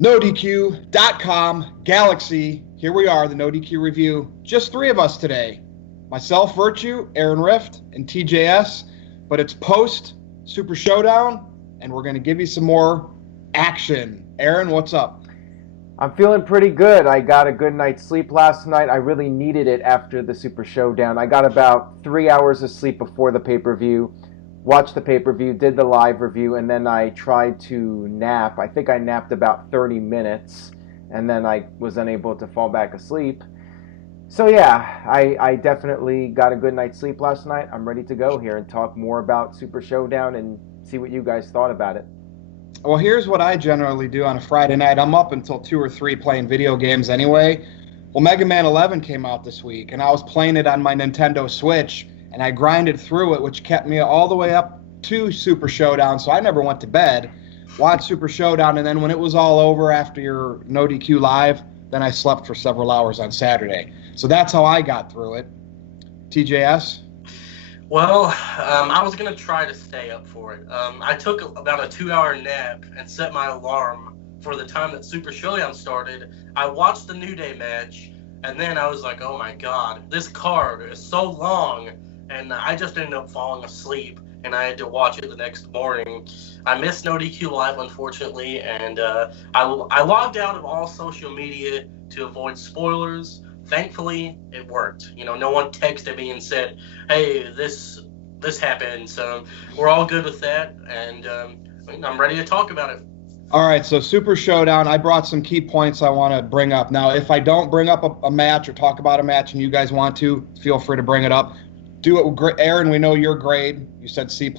NoDQ.com, Galaxy. Here we are, the NoDQ review. Just three of us today. Myself, Virtue, Aaron Rift, and TJS. But it's post Super Showdown, and we're going to give you some more action. Aaron, what's up? I'm feeling pretty good. I got a good night's sleep last night. I really needed it after the Super Showdown. I got about 3 hours of sleep before the pay-per-view, watched the pay-per-view, did the live review, and then I tried to nap. I think I napped about 30 minutes, and then I was unable to fall back asleep. So yeah, I definitely got a good night's sleep last night. I'm ready to go here and talk more about Super Showdown and see what you guys thought about it. Well, here's what I generally do on a Friday night. I'm up until 2 or 3 playing video games anyway. Well, Mega Man 11 came out this week, and I was playing it on my Nintendo Switch, and I grinded through it, which kept me all the way up to Super Showdown, so I never went to bed. Watched Super Showdown, and then when it was all over after your NoDQ Live, then I slept for several hours on Saturday. So that's how I got through it. TJS? Well, I was going to try to stay up for it. I took about a 2-hour nap and set my alarm for the time that Super Showdown started. I watched the New Day match, and then I was like, oh my god, this card is so long, and I just ended up falling asleep, and I had to watch it the next morning. I missed NoDQ Live, unfortunately, and I logged out of all social media to avoid spoilers. Thankfully, it worked. You know, no one texted me and said, hey, this happened. So we're all good with that, and I'm ready to talk about it. All right, so Super Showdown, I brought some key points I want to bring up. Now, if I don't bring up a match or talk about a match and you guys want to, feel free to bring it up. Do it with Aaron, we know your grade. You said C+.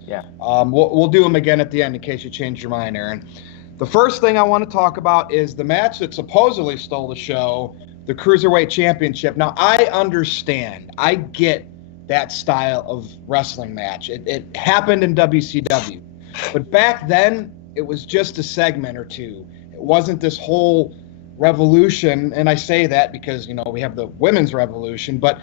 Yeah. We'll do them again at the end in case you changed your mind, Aaron. The first thing I want to talk about is the match that supposedly stole the show, the Cruiserweight Championship. Now, I understand. I get that style of wrestling match. It happened in WCW. But back then, it was just a segment or two. It wasn't this whole revolution, and I say that because, you know, we have the women's revolution, but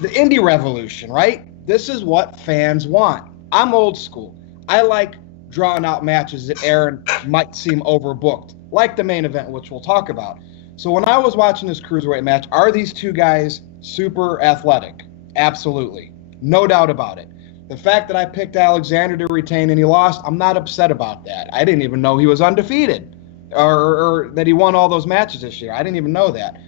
the indie revolution, right? This is what fans want. I'm old school. I like drawing out matches that Aaron might seem overbooked, like the main event, which we'll talk about. So when I was watching this Cruiserweight match, are these two guys super athletic? Absolutely. No doubt about it. The fact that I picked Alexander to retain and he lost, I'm not upset about that. I didn't even know he was undefeated or that he won all those matches this year. I didn't even know that.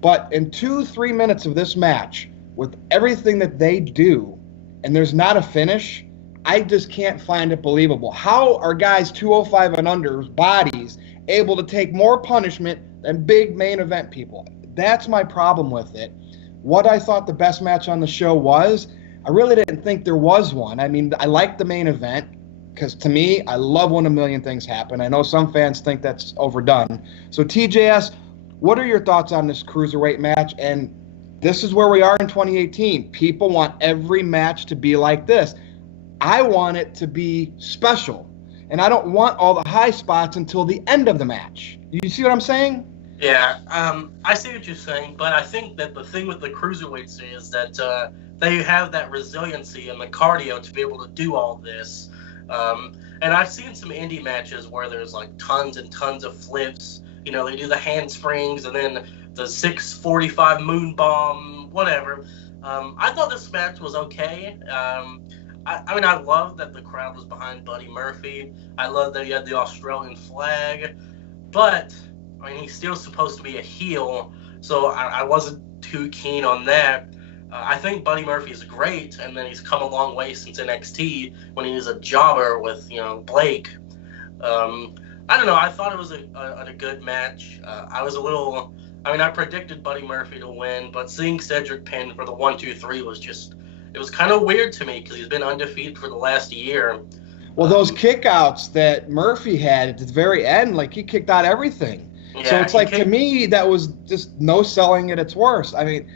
But in 2-3 minutes of this match, with everything that they do, and there's not a finish, I just can't find it believable. How are guys 205 and under's bodies able to take more punishment than big main event people? That's my problem with it. What I thought the best match on the show was, I really didn't think there was one. I mean, I liked the main event because to me, I love when a million things happen. I know some fans think that's overdone. So TJS, what are your thoughts on this Cruiserweight match? And this is where we are in 2018. People want every match to be like this. I want it to be special. And I don't want all the high spots until the end of the match. You see what I'm saying? Yeah, I see what you're saying, but I think that the thing with the Cruiserweights is that they have that resiliency and the cardio to be able to do all this. And I've seen some indie matches where there's like tons and tons of flips. You know, they do the handsprings and then the 645 moon bomb, whatever. I thought this match was okay. I mean, I love that the crowd was behind Buddy Murphy. I love that he had the Australian flag. But, I mean, he's still supposed to be a heel, so I wasn't too keen on that. I think Buddy Murphy is great, and then he's come a long way since NXT when he was a jobber with, you know, Blake. I don't know. I thought it was a good match. I predicted Buddy Murphy to win, but seeing Cedric pin for the 1-2-3 was just, it was kind of weird to me because he's been undefeated for the last year. Well, those kickouts that Murphy had at the very end, like he kicked out everything. Yeah, so it's like, to me, that was just no selling at its worst. I mean,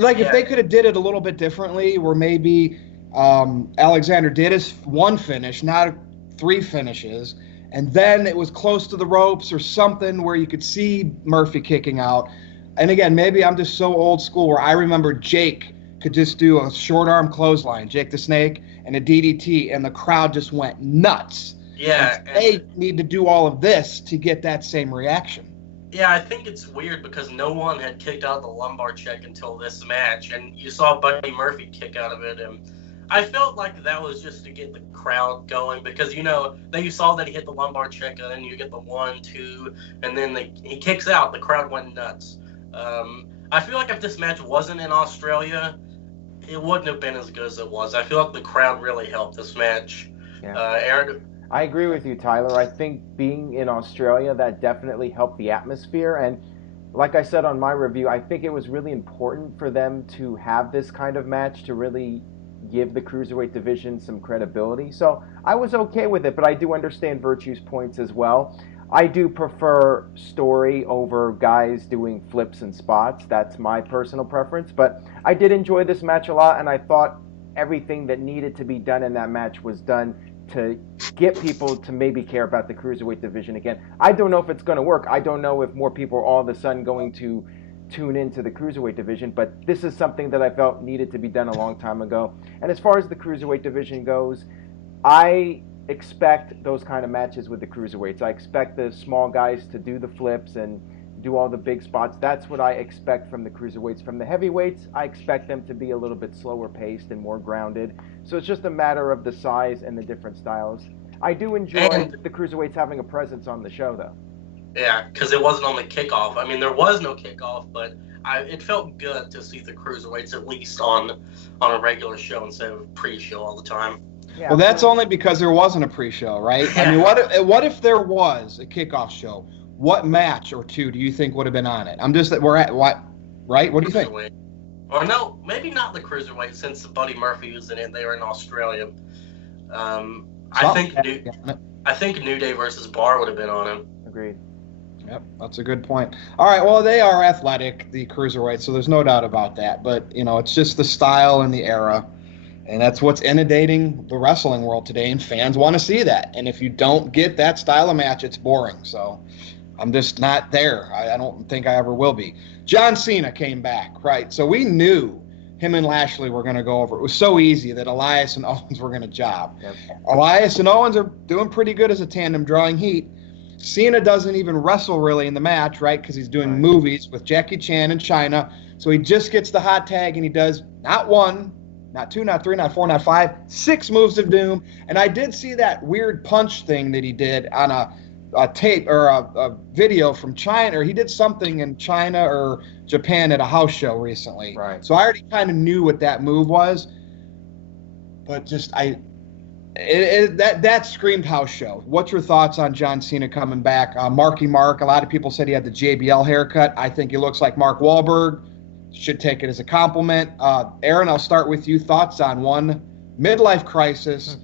like if they could have did it a little bit differently, where maybe Alexander did his one finish, not 3 finishes, and then it was close to the ropes or something where you could see Murphy kicking out. And again, maybe I'm just so old school where I remember Jake could just do a short arm clothesline, Jake the Snake, and a DDT, and the crowd just went nuts. Yeah, They need to do all of this to get that same reaction. Yeah, I think it's weird because no one had kicked out the lumbar check until this match, and you saw Buddy Murphy kick out of it, and I felt like that was just to get the crowd going because, then you saw that he hit the lumbar check, and then you get the 1, 2, and then he kicks out. The crowd went nuts. I feel like if this match wasn't in Australia, it wouldn't have been as good as it was. I feel like the crowd really helped this match. Yeah. Aaron? I agree with you, Tyler. I think being in Australia, that definitely helped the atmosphere. And like I said on my review, I think it was really important for them to have this kind of match to really give the Cruiserweight division some credibility. So I was okay with it, but I do understand Virtue's points as well. I do prefer story over guys doing flips and spots. That's my personal preference. But I did enjoy this match a lot, and I thought everything that needed to be done in that match was done to get people to maybe care about the Cruiserweight division again. I don't know if it's going to work. I don't know if more people are all of a sudden going to tune into the Cruiserweight division, but this is something that I felt needed to be done a long time ago. And as far as the Cruiserweight division goes, I expect those kind of matches with the Cruiserweights. I expect the small guys to do the flips and do all the big spots. That's what I expect from the Cruiserweights. From the Heavyweights, I expect them to be a little bit slower paced and more grounded. So it's just a matter of the size and the different styles. I do enjoy the Cruiserweights having a presence on the show, though. Yeah, because it wasn't on the kickoff. I mean, there was no kickoff, but it felt good to see the Cruiserweights at least on a regular show instead of pre-show all the time. Yeah, well, that's only because there wasn't a pre-show, right? Yeah. I mean, what if there was a kickoff show? What match or two do you think would have been on it? We're at what, right? What do you think? Or no, maybe not the Cruiserweight since Buddy Murphy was in it. They were in Australia. I think New Day versus Bar would have been on it. Agreed. Yep, that's a good point. All right, well, they are athletic, the Cruiserweights, so there's no doubt about that. But, it's just the style and the era, and that's what's inundating the wrestling world today, and fans want to see that. And if you don't get that style of match, it's boring. So I'm just not there. I don't think I ever will be. John Cena came back, right? So we knew him and Lashley were going to go over. It was so easy that Elias and Owens were going to job. Yep. Elias and Owens are doing pretty good as a tandem, drawing heat. Cena doesn't even wrestle really in the match, right? Because he's doing movies with Jackie Chan in China. So he just gets the hot tag and he does not 1, not 2, not 3, not 4, not 5, 6 moves of doom. And I did see that weird punch thing that he did on a tape or a video from China, or he did something in China or Japan at a house show recently. Right. So I already kind of knew what that move was, but just that screamed house show. What's your thoughts on John Cena coming back? Marky Mark, a lot of people said he had the JBL haircut. I think he looks like Mark Wahlberg. Should take it as a compliment. Aaron, I'll start with you. Thoughts on one midlife crisis,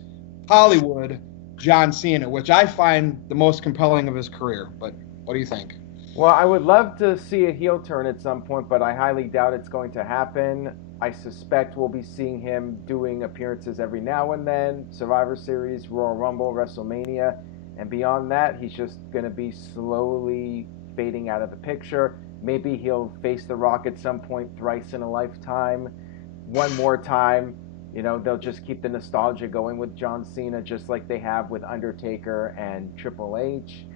Hollywood, John Cena, which I find the most compelling of his career. But what do you think? Well, I would love to see a heel turn at some point, but I highly doubt it's going to happen. I suspect we'll be seeing him doing appearances every now and then, Survivor Series, Royal Rumble, WrestleMania, and beyond that, he's just going to be slowly fading out of the picture. Maybe he'll face The Rock at some point, thrice in a lifetime, one more time. They'll just keep the nostalgia going with John Cena, just like they have with Undertaker and Triple H.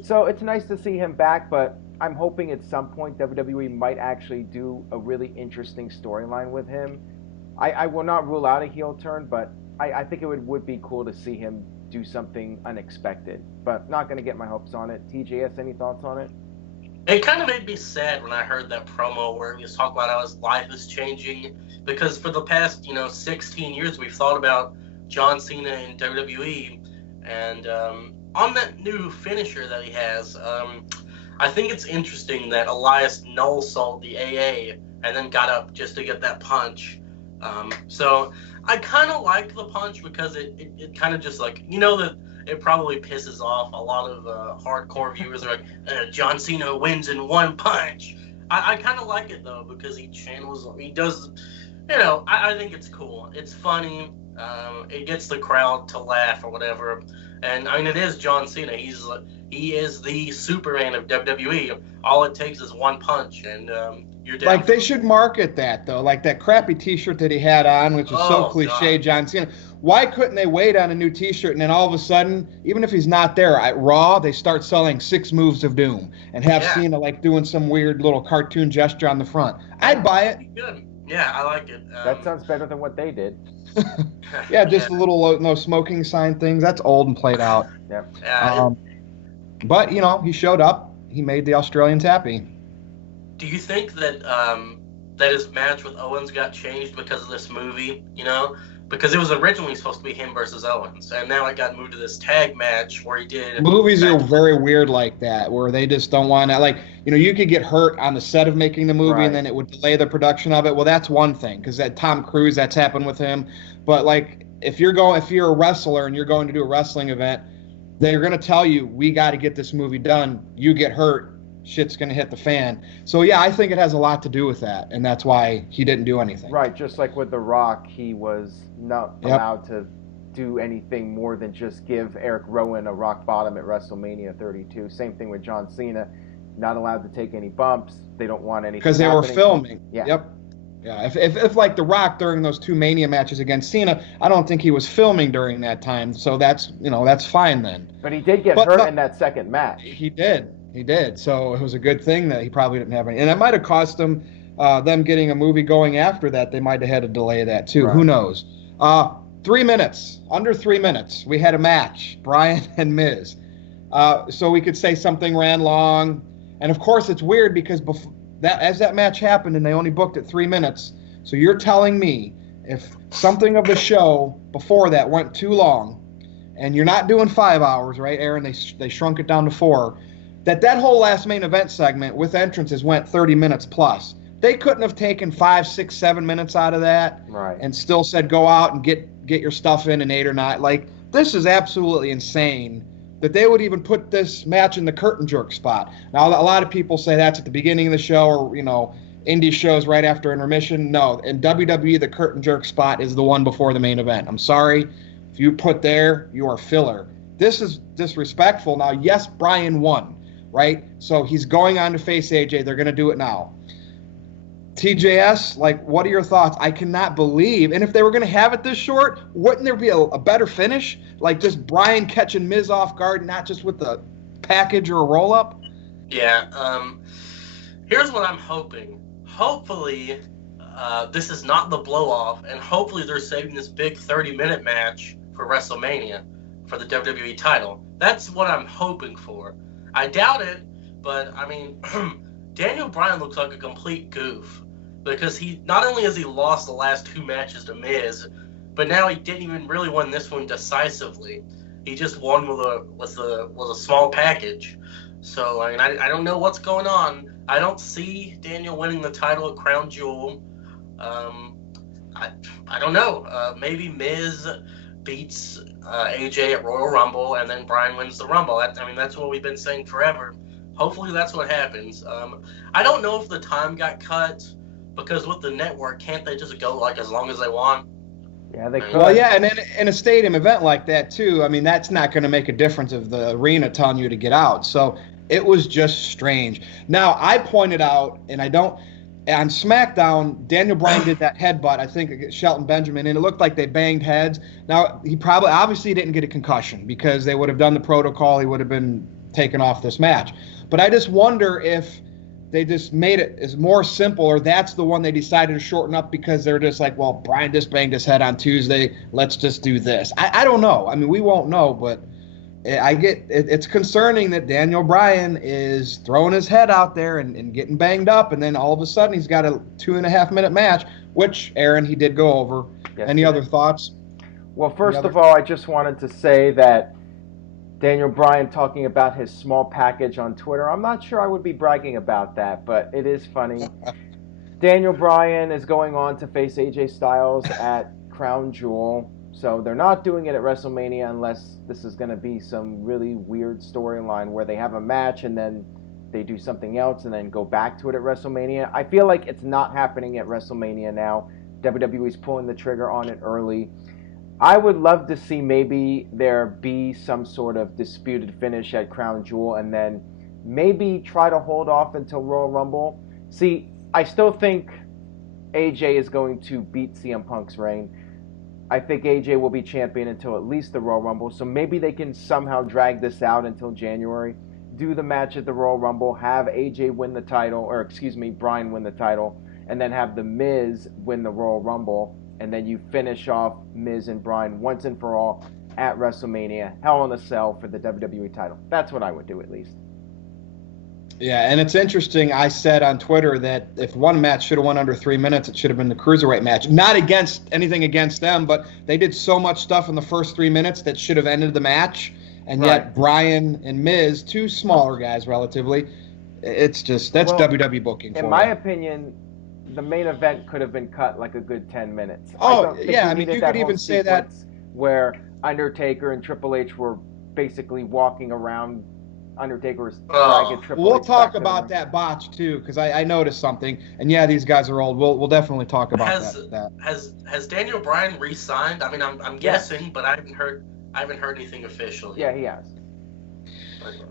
So it's nice to see him back, but I'm hoping at some point WWE might actually do a really interesting storyline with him. I will not rule out a heel turn, but I think it would be cool to see him do something unexpected. But not going to get my hopes on it. TJS, any thoughts on it? It kind of made me sad when I heard that promo where he was talking about how his life is changing, because for the past 16 years we've thought about John Cena in WWE, and on that new finisher that he has, I think it's interesting that Elias no-sold the AA and then got up just to get that punch. So I kind of liked the punch because it kind of just like, that it probably pisses off a lot of hardcore viewers are like, John Cena wins in one punch. I kind of like it though because he does, I think it's cool. It's funny. It gets the crowd to laugh or whatever. And I mean, it is John Cena. he is the Superman of WWE. All it takes is one punch, and you're down. Like, they should market that, though. Like that crappy T-shirt that he had on, which is so cliche, God. John Cena. Why couldn't they wait on a new T-shirt and then all of a sudden, even if he's not there, at Raw, they start selling 6 moves of doom and have Cena like doing some weird little cartoon gesture on the front? I'd buy it. Good. Yeah, I like it. That sounds better than what they did. Yeah, just a little no smoking sign things. That's old and played out. Yeah. But, he showed up. He made the Australians happy. Do you think that that his match with Owens got changed because of this movie? Because it was originally supposed to be him versus Owens, and now it got moved to this tag match where he did. Movies are very weird like that, where they just don't want to. Like, you could get hurt on the set of making the movie, and then it would delay the production of it. Well, that's one thing, because that Tom Cruise, that's happened with him. But like, if you're a wrestler and you're going to do a wrestling event, they're going to tell you, we got to get this movie done. You get hurt, shit's going to hit the fan. So, yeah, I think it has a lot to do with that, and that's why he didn't do anything. Right, just like with The Rock, he was not allowed to do anything more than just give Eric Rowan a rock bottom at WrestleMania 32. Same thing with John Cena, not allowed to take any bumps. They don't want anything because they were filming. Yeah. Yep. Yeah, if like The Rock during those 2 Mania matches against Cena, I don't think he was filming during that time, so that's fine then. But he did get hurt in that second match. He did. So it was a good thing that he probably didn't have any, and it might have cost them getting a movie going after that. They might have had to delay that too. Right. Who knows? 3 minutes, under 3 minutes, we had a match, Bryan and Miz. So we could say something ran long, and of course it's weird because as that match happened and they only booked it 3 minutes, so you're telling me if something of the show before that went too long, and you're not doing 5 hours, right, Aaron? They shrunk it down to 4. That whole last main event segment with entrances went 30 minutes plus. They couldn't have taken 5, 6, 7 minutes out of that, right, and still said go out and get your stuff in 8 or 9. Like, this is absolutely insane that they would even put this match in the curtain jerk spot. Now, a lot of people say that's at the beginning of the show, or indie shows right after intermission. No, in WWE, the curtain jerk spot is the one before the main event. I'm sorry, if you put there, you are filler. This is disrespectful. Now, yes, Bryan won, right? So he's going on to face AJ. They're going to do it now. TJS, like, what are your thoughts? I cannot believe, and if they were going to have it this short, wouldn't there be a better finish? Like, just Bryan catching Miz off guard, not just with the package or a roll-up? Yeah, here's what I'm hoping. Hopefully, this is not the blow-off, and hopefully they're saving this big 30-minute match for WrestleMania for the WWE title. That's what I'm hoping for. I doubt it, but, I mean, Daniel Bryan looks like a complete goof. Because he not only has he lost the last 2 matches to Miz, but now he didn't even really win this one decisively. He just won with a small package. So I mean, I don't know what's going on. I don't see Daniel winning the title at Crown Jewel. I don't know. Maybe Miz beats AJ at Royal Rumble, and then Bryan wins the Rumble. That's what we've been saying forever. Hopefully that's what happens. I don't know if the time got cut. Because with the network, can't they just go like as long as they want? Yeah, they could. Well, yeah, and in a stadium event like that too, I mean, that's not going to make a difference of the arena telling you to get out. So it was just strange. Now, I pointed out, and I don't, on SmackDown, Daniel Bryan did that headbutt, I think, against Shelton Benjamin, and it looked like they banged heads. Now, he obviously didn't get a concussion because they would have done the protocol. He would have been taken off this match. But I just wonder if they just made it as more simple, or that's the one they decided to shorten up because they're just like, well, Bryan just banged his head on Tuesday. Let's just do this. I don't know. I mean, we won't know, but I get it's concerning that Daniel Bryan is throwing his head out there and getting banged up, and then all of a sudden he's got a 2.5-minute match, which, Aaron, he did go over. Yes, any other thoughts? Well, first of all, I just wanted to say that Daniel Bryan talking about his small package on Twitter. I'm not sure I would be bragging about that, but it is funny. Daniel Bryan is going on to face AJ Styles at Crown Jewel, so they're not doing it at WrestleMania unless this is going to be some really weird storyline where they have a match and then they do something else and then go back to it at WrestleMania. I feel like it's not happening at WrestleMania now. WWE's pulling the trigger on it early. I would love to see maybe there be some sort of disputed finish at Crown Jewel and then maybe try to hold off until Royal Rumble. See, I still think AJ is going to beat CM Punk's reign. I think AJ will be champion until at least the Royal Rumble, so maybe they can somehow drag this out until January, do the match at the Royal Rumble, have AJ win the title, or excuse me, Bryan win the title, and then have The Miz win the Royal Rumble, and then you finish off Miz and Bryan once and for all at WrestleMania, Hell in a Cell for the WWE title. That's what I would do at least. Yeah, and it's interesting. I said on Twitter that if one match should have won under 3 minutes, it should have been the Cruiserweight match. Not against anything against them, but they did so much stuff in the first 3 minutes that should have ended the match. And yet Bryan and Miz, two smaller guys relatively, it's just, that's WWE booking for in my opinion, the main event could have been cut like a good 10 minutes. Oh, yeah, I mean, you could even say that. Where Undertaker and Triple H were basically walking around Undertaker's dragging Triple H. We'll talk about that botch too, because I noticed something. And yeah, these guys are old. We'll definitely talk about that. Has Daniel Bryan re-signed? I mean, I'm guessing, but I haven't heard anything officially. Yeah, he has.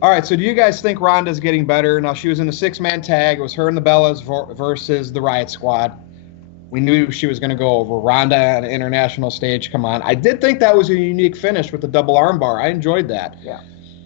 All right, so do you guys think Ronda's getting better? Now, she was in the 6-man tag. It was her and the Bellas versus the Riot Squad. We knew she was going to go over. Ronda on an international stage, come on. I did think that was a unique finish with the double armbar. I enjoyed that. Yeah.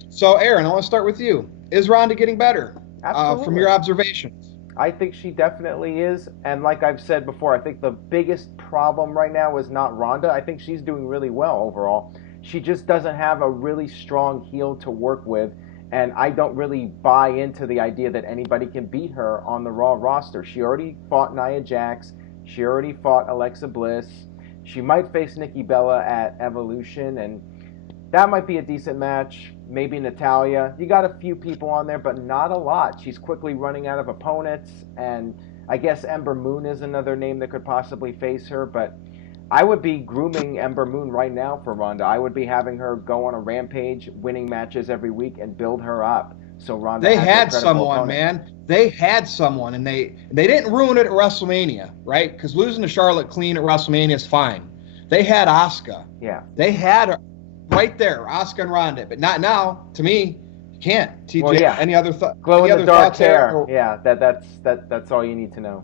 So, Aaron, I want to start with you. Is Ronda getting better from your observations? I think she definitely is. And like I've said before, I think the biggest problem right now is not Ronda. I think she's doing really well overall. She just doesn't have a really strong heel to work with. And I don't really buy into the idea that anybody can beat her on the Raw roster. She already fought Nia Jax. She already fought Alexa Bliss. She might face Nikki Bella at Evolution, and that might be a decent match. Maybe Natalya. You got a few people on there, but not a lot. She's quickly running out of opponents, and I guess Ember Moon is another name that could possibly face her, but I would be grooming Ember Moon right now for Ronda. I would be having her go on a rampage, winning matches every week, and build her up. So Ronda. They had someone, man. They had someone, and they didn't ruin it at WrestleMania, right? Because losing to Charlotte clean at WrestleMania is fine. They had Asuka. Yeah. They had her right there, Asuka and Ronda, but not now. To me, you can't. TJ, well, yeah. Any other thoughts? Glow in the dark hair. Yeah, that's all you need to know.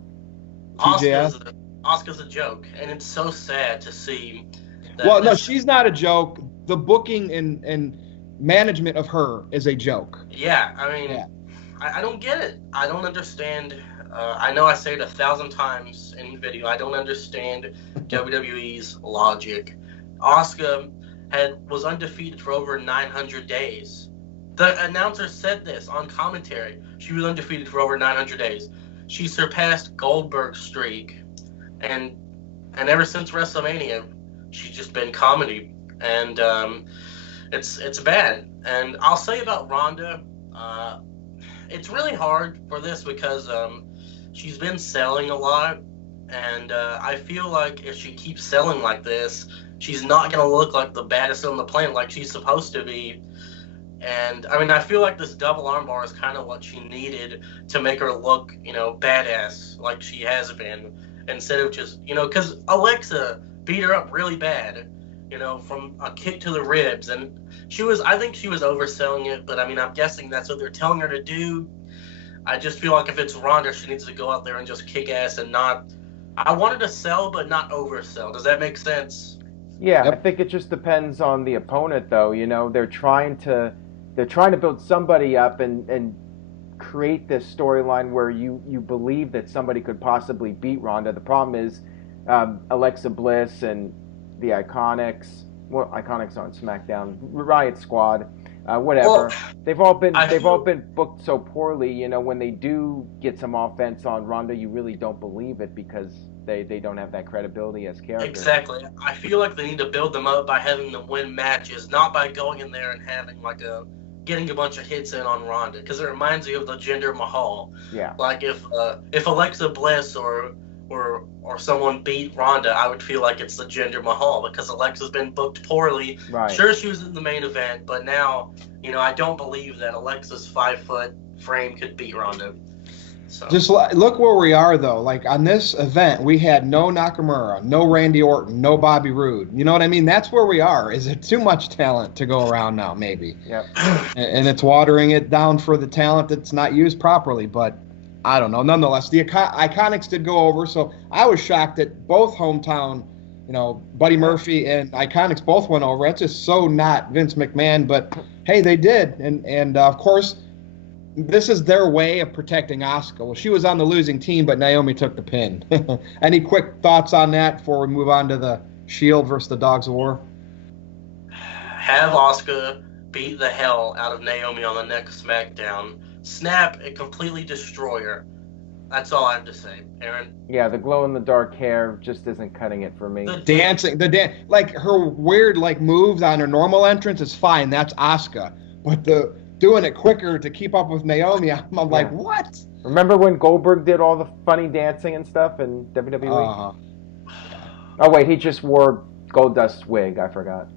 Asuka's a joke, and it's so sad to see. Well, no, she's not a joke. The booking and management of her is a joke. Yeah, I mean, I don't get it. I don't understand. I know I say it 1,000 times in video. I don't understand WWE's logic. Asuka was undefeated for over 900 days. The announcer said this on commentary. She was undefeated for over 900 days. She surpassed Goldberg's streak, and ever since WrestleMania, she's just been comedy, and it's bad. And I'll say about Ronda, it's really hard for this because she's been selling a lot, and I feel like if she keeps selling like this, she's not going to look like the baddest on the planet like she's supposed to be. And, I mean, I feel like this double armbar is kind of what she needed to make her look, badass like she has been, instead of just, because Alexa beat her up really bad, from a kick to the ribs. And I think she was overselling it, but, I mean, I'm guessing that's what they're telling her to do. I just feel like if it's Ronda, she needs to go out there and just kick ass and not. I wanted to sell, but not oversell. Does that make sense? Yeah, yep. I think it just depends on the opponent, though. They're trying to build somebody up and create this storyline where you believe that somebody could possibly beat Ronda. The problem is Alexa Bliss and the Iconics. Well, Iconics on SmackDown, Riot Squad. Whatever. Well, they've all been booked so poorly. When they do get some offense on Ronda, you really don't believe it because they don't have that credibility as characters. Exactly. I feel like they need to build them up by having them win matches, not by going in there and having getting a bunch of hits in on Ronda, because it reminds me of the Jinder Mahal. Yeah. Like if Alexa Bliss or someone beat Ronda, I would feel like it's the Jinder Mahal because Alexa's been booked poorly. Right. Sure, she was in the main event, but now, I don't believe that Alexa's 5-foot frame could beat Ronda. So Just look where we are, though. Like on this event, we had no Nakamura, no Randy Orton, no Bobby Roode. You know what I mean? That's where we are. Is it too much talent to go around now? Maybe. Yep. And it's watering it down for the talent that's not used properly. But I don't know. Nonetheless, the Iconics did go over, so I was shocked that both hometown, Buddy Murphy and Iconics both went over. That's just so not Vince McMahon. But hey, they did, and of course. This is their way of protecting Asuka. Well, she was on the losing team, but Naomi took the pin. Any quick thoughts on that before we move on to the Shield versus the Dogs of War? Have Asuka beat the hell out of Naomi on the next SmackDown. Snap and completely destroy her. That's all I have to say, Aaron. Yeah, the glow-in-the-dark hair just isn't cutting it for me. Like her weird moves on her normal entrance is fine. That's Asuka. But doing it quicker to keep up with Naomi, I'm like, what? Remember when Goldberg did all the funny dancing and stuff in WWE? Oh, wait, he just wore Goldust's wig. I forgot.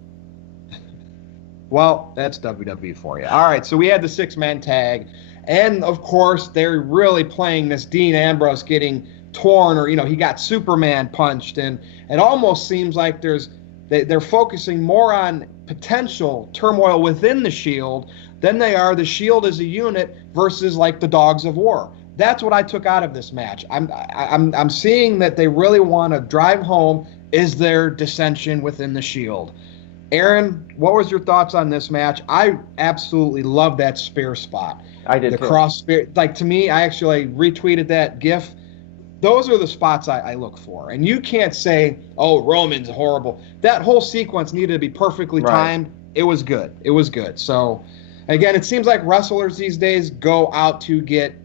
Well, that's WWE for you. All right, so we had the six-man tag. And, of course, they're really playing this Dean Ambrose getting torn or, he got Superman punched. And it almost seems like they're focusing more on potential turmoil within the Shield than they are the Shield as a unit versus the Dogs of War. That's what I took out of this match. I'm seeing that they really want to drive home is there dissension within the Shield. Aaron, what was your thoughts on this match? I absolutely love that spear spot. I did the too. Cross spear. To me, I actually retweeted that GIF. Those are the spots I look for. And you can't say, oh, Roman's horrible. That whole sequence needed to be perfectly timed. It was good. It was good. So, again, it seems like wrestlers these days go out to get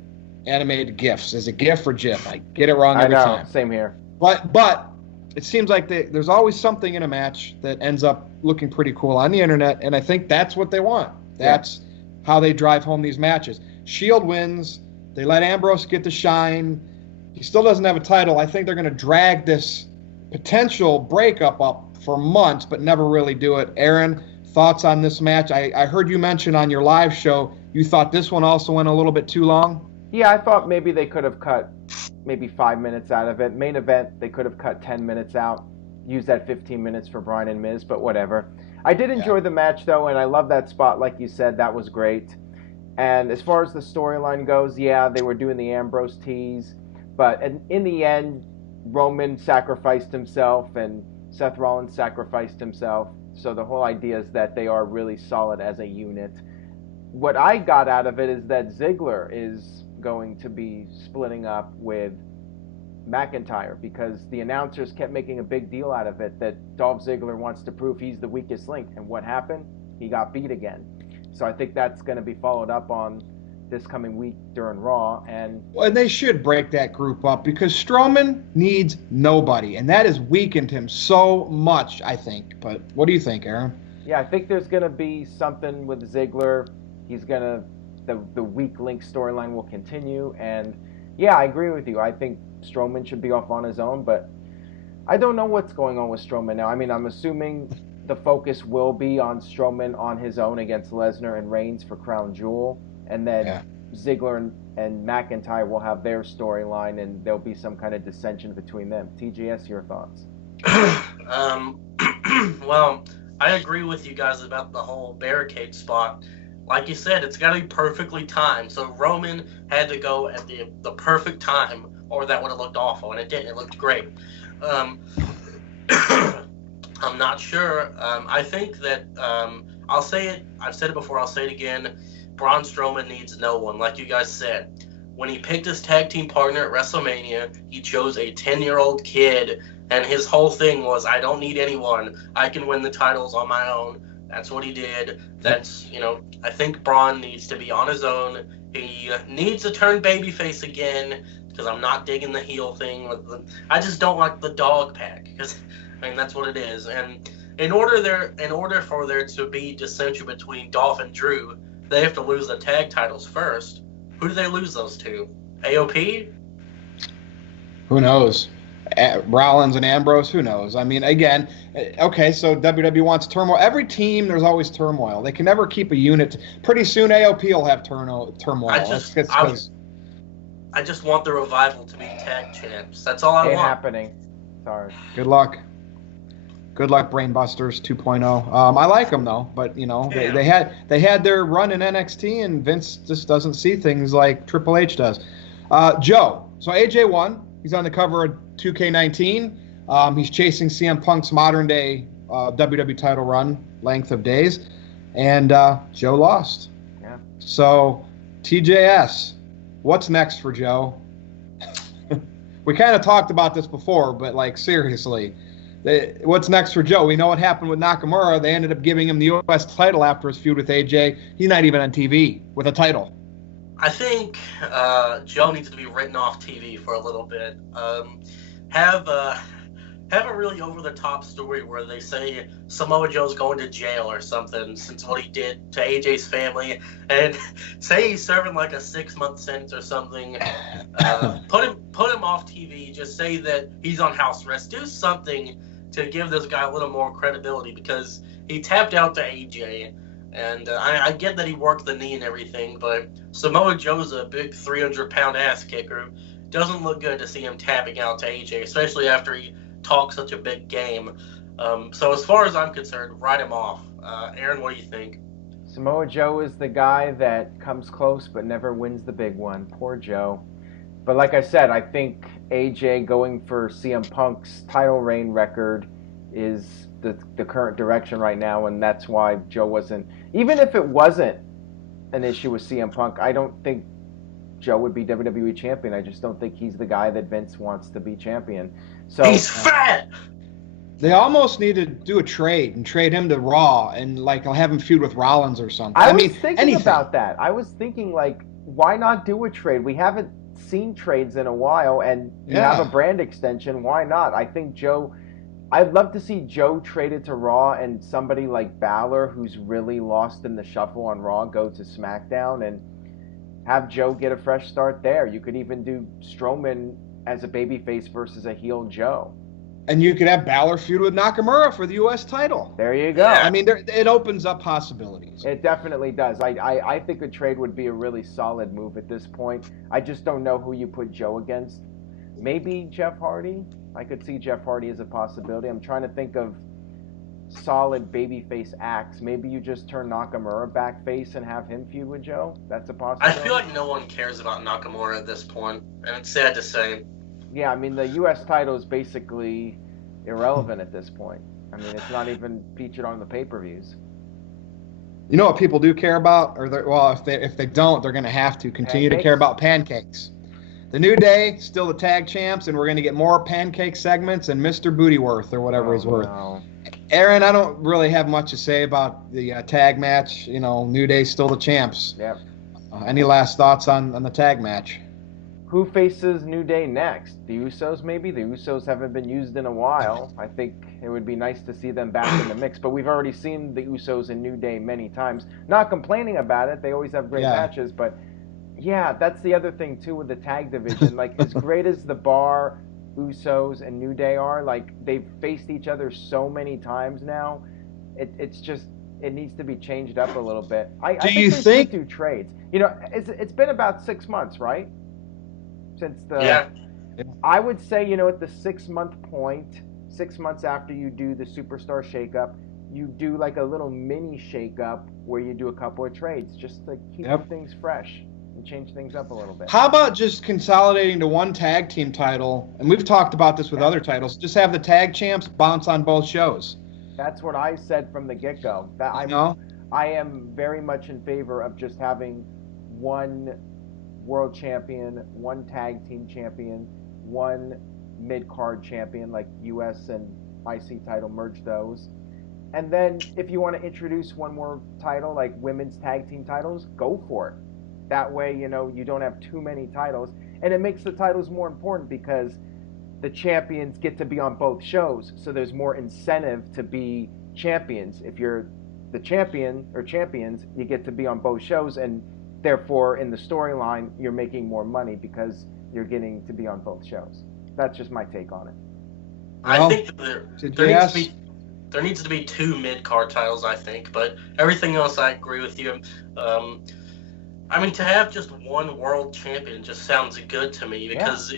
animated GIFs. Is it GIF or GIF? I get it wrong every time. Same here. But it seems like there's always something in a match that ends up looking pretty cool on the internet, and I think that's what they want. That's how they drive home these matches. Shield wins. They let Ambrose get the shine. He still doesn't have a title. I think they're going to drag this potential breakup up for months, but never really do it. Aaron, thoughts on this match? I heard you mention on your live show you thought this one also went a little bit too long. Yeah, I thought maybe they could have cut maybe 5 minutes out of it. Main event, they could have cut 10 minutes out, used that 15 minutes for Bryan and Miz, but whatever. I did enjoy the match, though, and I love that spot, like you said. That was great. And as far as the storyline goes, yeah, they were doing the Ambrose tease, but in the end, Roman sacrificed himself and Seth Rollins sacrificed himself. So the whole idea is that they are really solid as a unit. What I got out of it is that Ziggler is going to be splitting up with McIntyre because the announcers kept making a big deal out of it that Dolph Ziggler wants to prove he's the weakest link. And what happened? He got beat again. So I think that's going to be followed up on this coming week during Raw. And they should break that group up because Strowman needs nobody, and that has weakened him so much, I think. But what do you think, Aaron? Yeah, I think there's going to be something with Ziggler. He's going to the weak link storyline will continue. And yeah, I agree with you. I think Strowman should be off on his own, but I don't know what's going on with Strowman now. I mean, I'm assuming the focus will be on Strowman on his own against Lesnar and Reigns for Crown Jewel, and then Ziggler and McIntyre will have their storyline, and there'll be some kind of dissension between them. TGS, your thoughts? Well, I agree with you guys about the whole barricade spot. Like you said, it's got to be perfectly timed. So Roman had to go at the perfect time, or that would have looked awful, and it didn't. It looked great. I'm not sure. I think that I'll say it. I've said it before. I'll say it again. Braun Strowman needs no one. Like you guys said, when he picked his tag team partner at WrestleMania, he chose a 10-year-old kid, and his whole thing was, I don't need anyone. I can win the titles on my own. That's what he did. That's, I think Braun needs to be on his own. He needs to turn babyface again, because I'm not digging the heel thing. I just don't like the dog pack, because that's what it is. And in order for there to be dissension between Dolph and Drew, they have to lose the tag titles first. Who do they lose those to? AOP? Who knows? Rollins and Ambrose, who knows? I mean, again, okay, so WWE wants turmoil. Every team, there's always turmoil. They can never keep a unit. Pretty soon, AOP will have turmoil. I just want the Revival to be tag champs. That's all I Ain't want. happening. Sorry. Good luck. Good luck, Brainbusters 2.0. I like them though, but they had their run in NXT, and Vince just doesn't see things like Triple H does. Joe, so AJ won. He's on the cover of 2K19. He's chasing CM Punk's modern day WWE title run length of days, and Joe lost. Yeah. So TJS, what's next for Joe? We kind of talked about this before, but like seriously. What's next for Joe? We know what happened with Nakamura. They ended up giving him the U.S. title after his feud with AJ. He's not even on TV with a title. I think Joe needs to be written off TV for a little bit. Have a really over-the-top story where they say Samoa Joe's going to jail or something since what he did to AJ's family, and say he's serving like a 6-month sentence or something. Put him off TV. Just say that he's on house arrest. Do something to give this guy a little more credibility, because he tapped out to AJ, and I get that he worked the knee and everything, but Samoa Joe's a big 300-pound ass kicker. Doesn't look good to see him tapping out to AJ, especially after he talks such a big game. So as far as I'm concerned, write him off. Aaron, what do you think? Samoa Joe is the guy that comes close but never wins the big one. Poor Joe. But like I said, I think AJ going for CM Punk's title reign record is the current direction right now, and that's why Joe wasn't. Even if it wasn't an issue with CM Punk, I don't think Joe would be WWE champion. I just don't think he's the guy that Vince wants to be champion. So he's fat! They almost need to do a trade and trade him to Raw and like have him feud with Rollins or something. I was thinking anything. about that. I was thinking, like, why not do a trade? We haven't seen trades in a while, and you have a brand extension. Why not? I think Joe. I'd love to see Joe traded to Raw and somebody like Balor, who's really lost in the shuffle on Raw, go to SmackDown and have Joe get a fresh start there. You could even do Strowman as a babyface versus a heel Joe. And you could have Balor feud with Nakamura for the U.S. title. There you go. I mean, it opens up possibilities. It definitely does. I think a trade would be a really solid move at this point. I just don't know who you put Joe against. Maybe Jeff Hardy. I could see Jeff Hardy as a possibility. I'm trying to think of solid babyface acts. Maybe you just turn Nakamura back face and have him feud with Joe. That's a possibility. I feel like no one cares about Nakamura at this point, and it's sad to say. Yeah, I mean, the U.S. title is basically irrelevant at this point. I mean, it's not even featured on the pay-per-views. You know what people do care about? If they don't, they're going to have to continue to care about pancakes. The New Day, still the tag champs, and we're going to get more pancake segments and Mr. Bootyworth or whatever he's worth. No. Aaron, I don't really have much to say about the tag match. New Day's still the champs. Yep. Any last thoughts on the tag match? Who faces New Day next? The Usos, maybe? The Usos haven't been used in a while. I think it would be nice to see them back in the mix, but we've already seen the Usos in New Day many times. Not complaining about it. They always have great matches, but yeah, that's the other thing, too, with the tag division. Like, as great as the Bar, Usos, and New Day are, like, they've faced each other so many times now. It's just, it needs to be changed up a little bit. I think they should do trades. It's been about 6 months, right? Since I would say, at the 6-month point, 6 months after you do the Superstar shakeup, you do like a little mini shakeup where you do a couple of trades just to keep things fresh and change things up a little bit. How about just consolidating to one tag team title? And we've talked about this with other titles. Just have the tag champs bounce on both shows. That's what I said from the get-go. I am very much in favor of just having one world champion, one tag team champion, one mid-card champion, like US and IC title, merge those. And then if you want to introduce one more title, like women's tag team titles, go for it. That way, you don't have too many titles. And it makes the titles more important because the champions get to be on both shows. So there's more incentive to be champions. If you're the champion or champions, you get to be on both shows, and therefore, in the storyline, you're making more money because you're getting to be on both shows. That's just my take on it. I think there needs to be 2 mid-card titles, I think. But everything else, I agree with you. I mean, to have just one world champion just sounds good to me because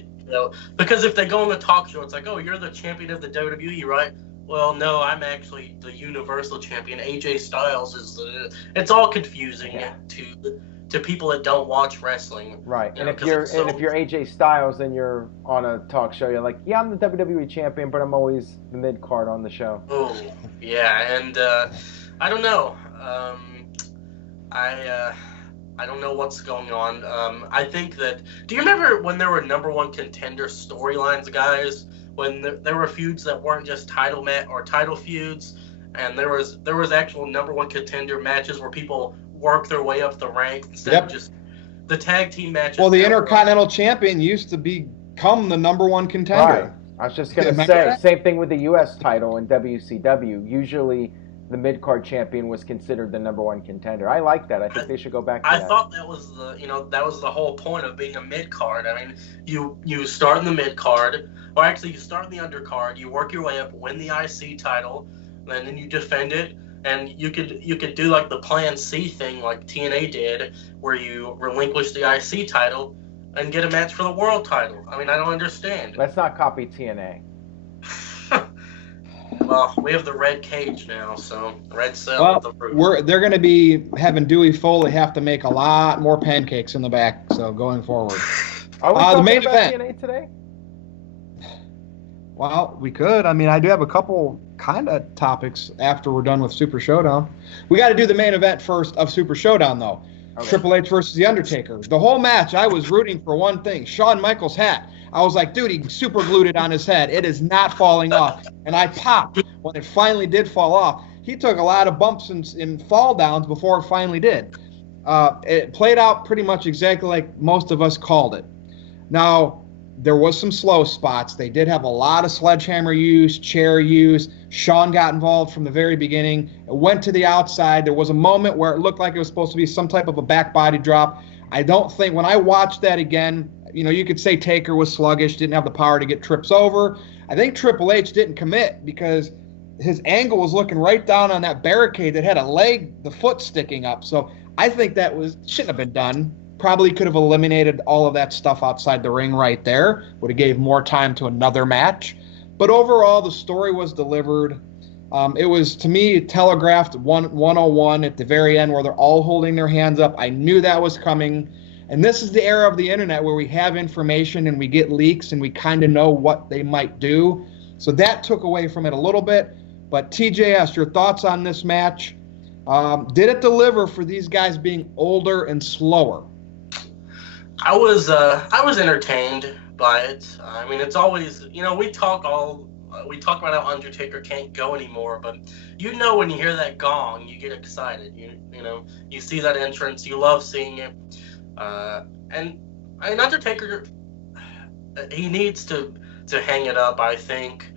because if they go on the talk show, it's like, oh, you're the champion of the WWE, right? Well, no, I'm actually the Universal Champion. AJ Styles is the. It's all confusing to people that don't watch wrestling. Right, and if you're AJ Styles, then you're on a talk show. You're like, yeah, I'm the WWE champion, but I'm always the mid card on the show. Oh, yeah, and I don't know. I don't know what's going on. I think that. Do you remember when there were number one contender storylines, guys? When there were feuds that weren't just title feuds, and there was actual number one contender matches where people work their way up the ranks instead of just the tag team matches. Well, the Intercontinental Champion used to become the number one contender. Right. I was just going to say, same thing with the U.S. title in WCW. Usually the mid-card champion was considered the number one contender. I like that. I think they should go back to that. I thought that was the whole point of being a mid-card. I mean, you start in the mid-card, or actually you start in the undercard, you work your way up, win the IC title, and then you defend it, and you could do like the Plan C thing like TNA did, where you relinquish the IC title and get a match for the world title. I mean, I don't understand. Let's not copy TNA. Well, we have the red cage now, so red cell with the roof. They're going to be having Dewey Foley have to make a lot more pancakes in the back, so going forward. Are we talking the main about event TNA today? Well, we could. I mean, I do have a couple kind of topics after we're done with Super Showdown. We got to do the main event first of Super Showdown, though. Okay. Triple H versus The Undertaker. The whole match, I was rooting for one thing, Shawn Michaels' hat. I was like, dude, he super glued it on his head. It is not falling off. And I popped when it finally did fall off. He took a lot of bumps and fall downs before it finally did. It played out pretty much exactly like most of us called it. Now, there was some slow spots. They did have a lot of sledgehammer use, chair use. Shawn got involved from the very beginning. It went to the outside. There was a moment where it looked like it was supposed to be some type of a back body drop. I don't think, when I watched that again, you could say Taker was sluggish, didn't have the power to get trips over. I think Triple H didn't commit because his angle was looking right down on that barricade that had the foot sticking up. So I think that shouldn't have been done. Probably could have eliminated all of that stuff outside the ring right there. Would have gave more time to another match. But overall, the story was delivered. It was, to me, telegraphed 101 at the very end where they're all holding their hands up. I knew that was coming. And this is the era of the internet where we have information and we get leaks and we kind of know what they might do. So that took away from it a little bit. But TJS, your thoughts on this match? Did it deliver for these guys being older and slower? I was entertained by it. I mean, it's always, we talk about how Undertaker can't go anymore, but when you hear that gong, you get excited. You see that entrance, you love seeing it. And I mean, Undertaker, he needs to hang it up, I think.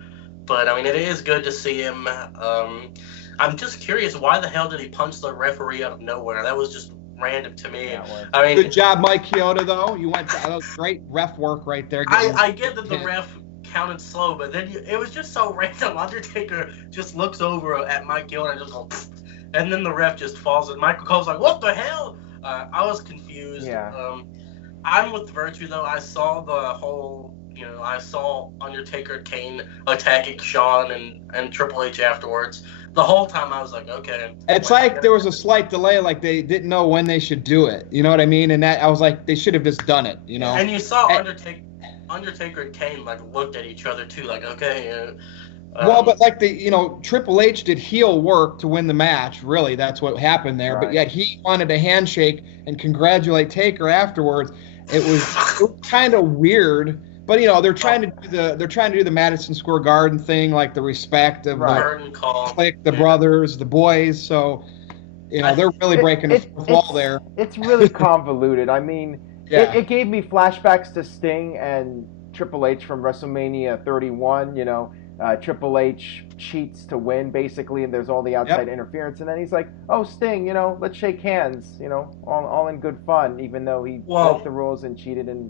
But I mean, it is good to see him. I'm just curious, why the hell did he punch the referee out of nowhere? That was just random to me. I mean, good job, Mike Chioda, though. That was great ref work right there. I get that the ref counted slow, but then it was just so random. Undertaker just looks over at Mike Chioda and just goes, and then the ref just falls, and Michael Cole's like, "What the hell?" I was confused. Yeah. I'm with Virtue, though. I saw the whole, I saw Undertaker, Kane attacking Shawn and Triple H afterwards. The whole time I was like, okay. It's like there was a slight delay, like they didn't know when they should do it. You know what I mean? And that I was like, they should have just done it, And you saw Undertaker and Kane, looked at each other, too, like, okay. Well, but Triple H did heel work to win the match. Really, that's what happened there. Right. But yet he wanted a handshake and congratulate Taker afterwards. It was kind of weird. But they're trying to do the Madison Square Garden thing, like the respect of the brothers, the boys. So they're really breaking the fourth wall there. It's really convoluted. I mean, it gave me flashbacks to Sting and Triple H from WrestleMania 31. Triple H cheats to win, basically, and there's all the outside interference. And then he's like, oh, Sting, let's shake hands, all in good fun, even though he broke the rules and cheated, and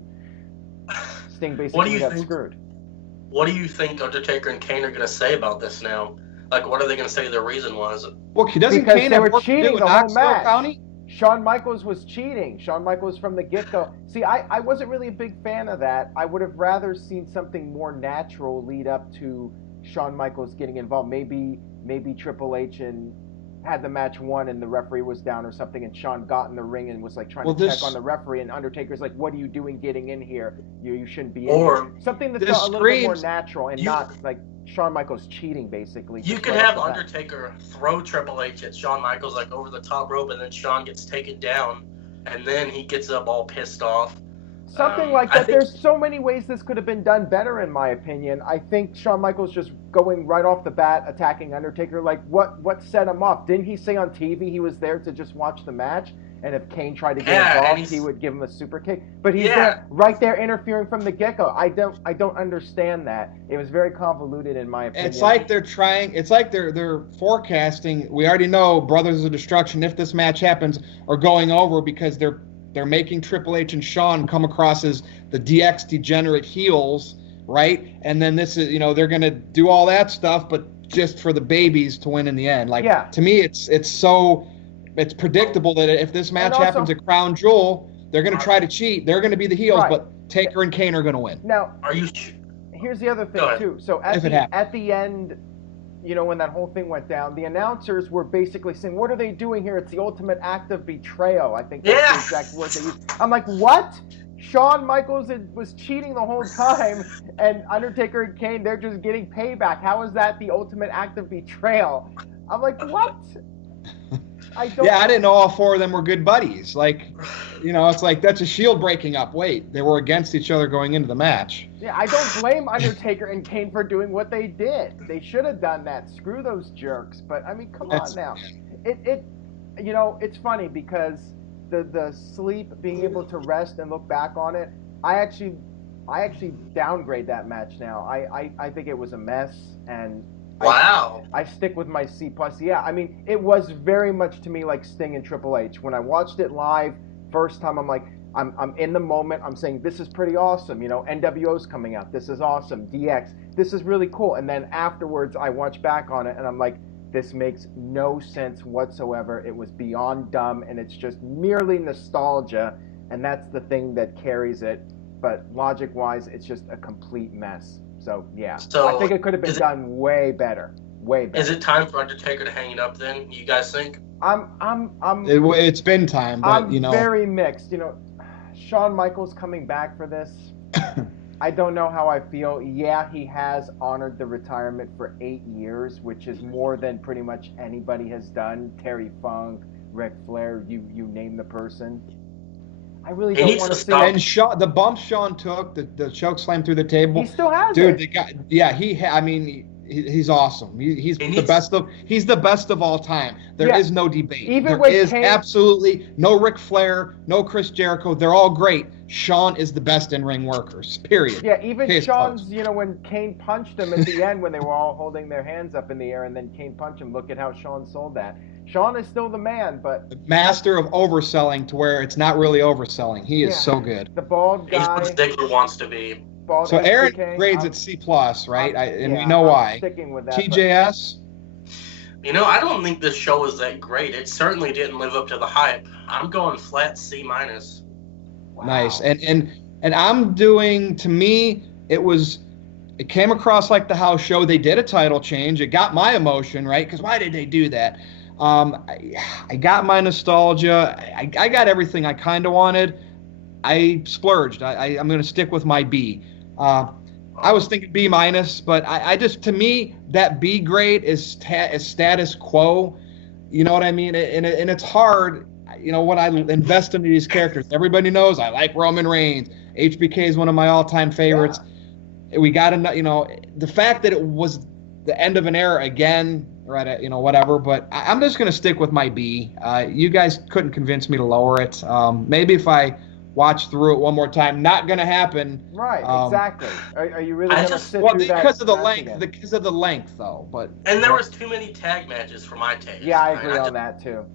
Sting basically got screwed. What do you think Undertaker and Kane are going to say about this now? What are they going to say their reason was? Well, doesn't Kane have work to do in Knoxville County? Shawn Michaels was cheating. Shawn Michaels from the get-go. See, I wasn't really a big fan of that. I would have rather seen something more natural lead up to Shawn Michaels getting involved. Maybe Triple H and had the match won and the referee was down or something, and Shawn got in the ring and was like trying to check on the referee, and Undertaker's like, "What are you doing getting in here? You shouldn't be in here." Something that's a little bit more natural and not like Shawn Michaels cheating, basically. You could have Undertaker throw Triple H at Shawn Michaels like over the top rope, and then Shawn gets taken down, and then he gets up all pissed off. Something like that. There's so many ways this could have been done better, in my opinion. I think Shawn Michaels just going right off the bat, attacking Undertaker. Like, what set him off? Didn't he say on TV he was there to just watch the match? And if Kane tried to get involved, he would give him a super kick. But he's right there interfering from the get-go. I don't understand that. It was very convoluted, in my opinion. It's like they're trying. It's like they're forecasting. We already know Brothers of Destruction, if this match happens, are going over because they're making Triple H and Shawn come across as the DX degenerate heels, right? And then this is, they're going to do all that stuff, but just for the babies to win in the end. Like, to me, it's predictable that if this match happens at Crown Jewel, they're going to try to cheat. They're going to be the heels, but Taker and Kane are going to win. Now, here's the other thing, too. So at the end, when that whole thing went down, the announcers were basically saying, "What are they doing here? It's the ultimate act of betrayal." I think that's the exact word they used. I'm like, what? Shawn Michaels was cheating the whole time, and Undertaker and Kane, they're just getting payback. How is that the ultimate act of betrayal? I'm like, what? I didn't know all four of them were good buddies. Like, it's like that's a Shield breaking up. Wait, they were against each other going into the match. Yeah, I don't blame Undertaker and Kane for doing what they did. They should have done that. Screw those jerks. But I mean, come on now. It's funny because the sleep, being able to rest and look back on it, I actually downgrade that match now. I think it was a mess, and wow. I stick with my C+. Yeah, I mean, it was very much to me like Sting and Triple H. When I watched it live, first time, I'm like, I'm in the moment. I'm saying, this is pretty awesome. NWO's coming out. This is awesome. DX. This is really cool. And then afterwards, I watch back on it, and I'm like, this makes no sense whatsoever. It was beyond dumb, and it's just merely nostalgia, and that's the thing that carries it. But logic-wise, it's just a complete mess. So, yeah. I think it could have been done way better. Way better. Is it time for Undertaker to hang it up then, you guys think? It's been time, but, I'm very mixed. Shawn Michaels coming back for this, I don't know how I feel. Yeah, he has honored the retirement for 8 years, which is more than pretty much anybody has done. Terry Funk, Ric Flair, you name the person. I really don't want to see it. And the bump Shawn took, the choke slam through the table. He still has it. Dude, he's awesome. He's the best of all time. There is no debate. There is absolutely no Ric Flair, no Chris Jericho. They're all great. Shawn is the best in-ring workers, period. Yeah, even Shawn's, when Kane punched him at the end when they were all holding their hands up in the air and then Kane punched him, look at how Shawn sold that. Shawn is still the man, but... The master of overselling to where it's not really overselling. He is so good. The bald guy... He's what Ziggler wants to be. So Aaron grades at C+, right? We know why. Sticking with that, TJS? I don't think this show was that great. It certainly didn't live up to the hype. I'm going flat C-. Wow. Nice. And I'm doing, to me, it came across like the house show. They did a title change. It got my emotion, right? Because why did they do that? I got my nostalgia. I got everything I kind of wanted. I splurged. I'm going to stick with my B. I was thinking B-, but I just, to me, that B grade is status quo. You know what I mean? And it's hard. When I invest into these characters, everybody knows I like Roman Reigns. HBK is one of my all-time favorites. Yeah. We got to, the fact that it was the end of an era again, right? Whatever. But I'm just going to stick with my B. You guys couldn't convince me to lower it. Maybe if I watch through it one more time, not going to happen. Right. Exactly. Are you really going to sit through that? Because of the length. Because of the length, though. But there was too many tag matches for my taste. Yeah, I agree on that too.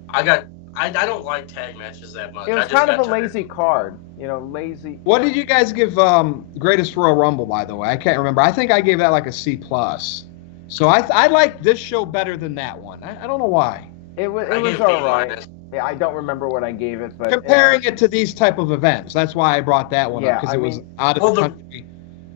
I don't like tag matches that much. It was kind of a lazy card, lazy. What did you guys give Greatest Royal Rumble, by the way? I can't remember. I think I gave that like a C+. So I like this show better than that one. I don't know why. It was all right. Yeah, I don't remember what I gave it, but Comparing it to these type of events, that's why I brought that one up, because it was out of the country.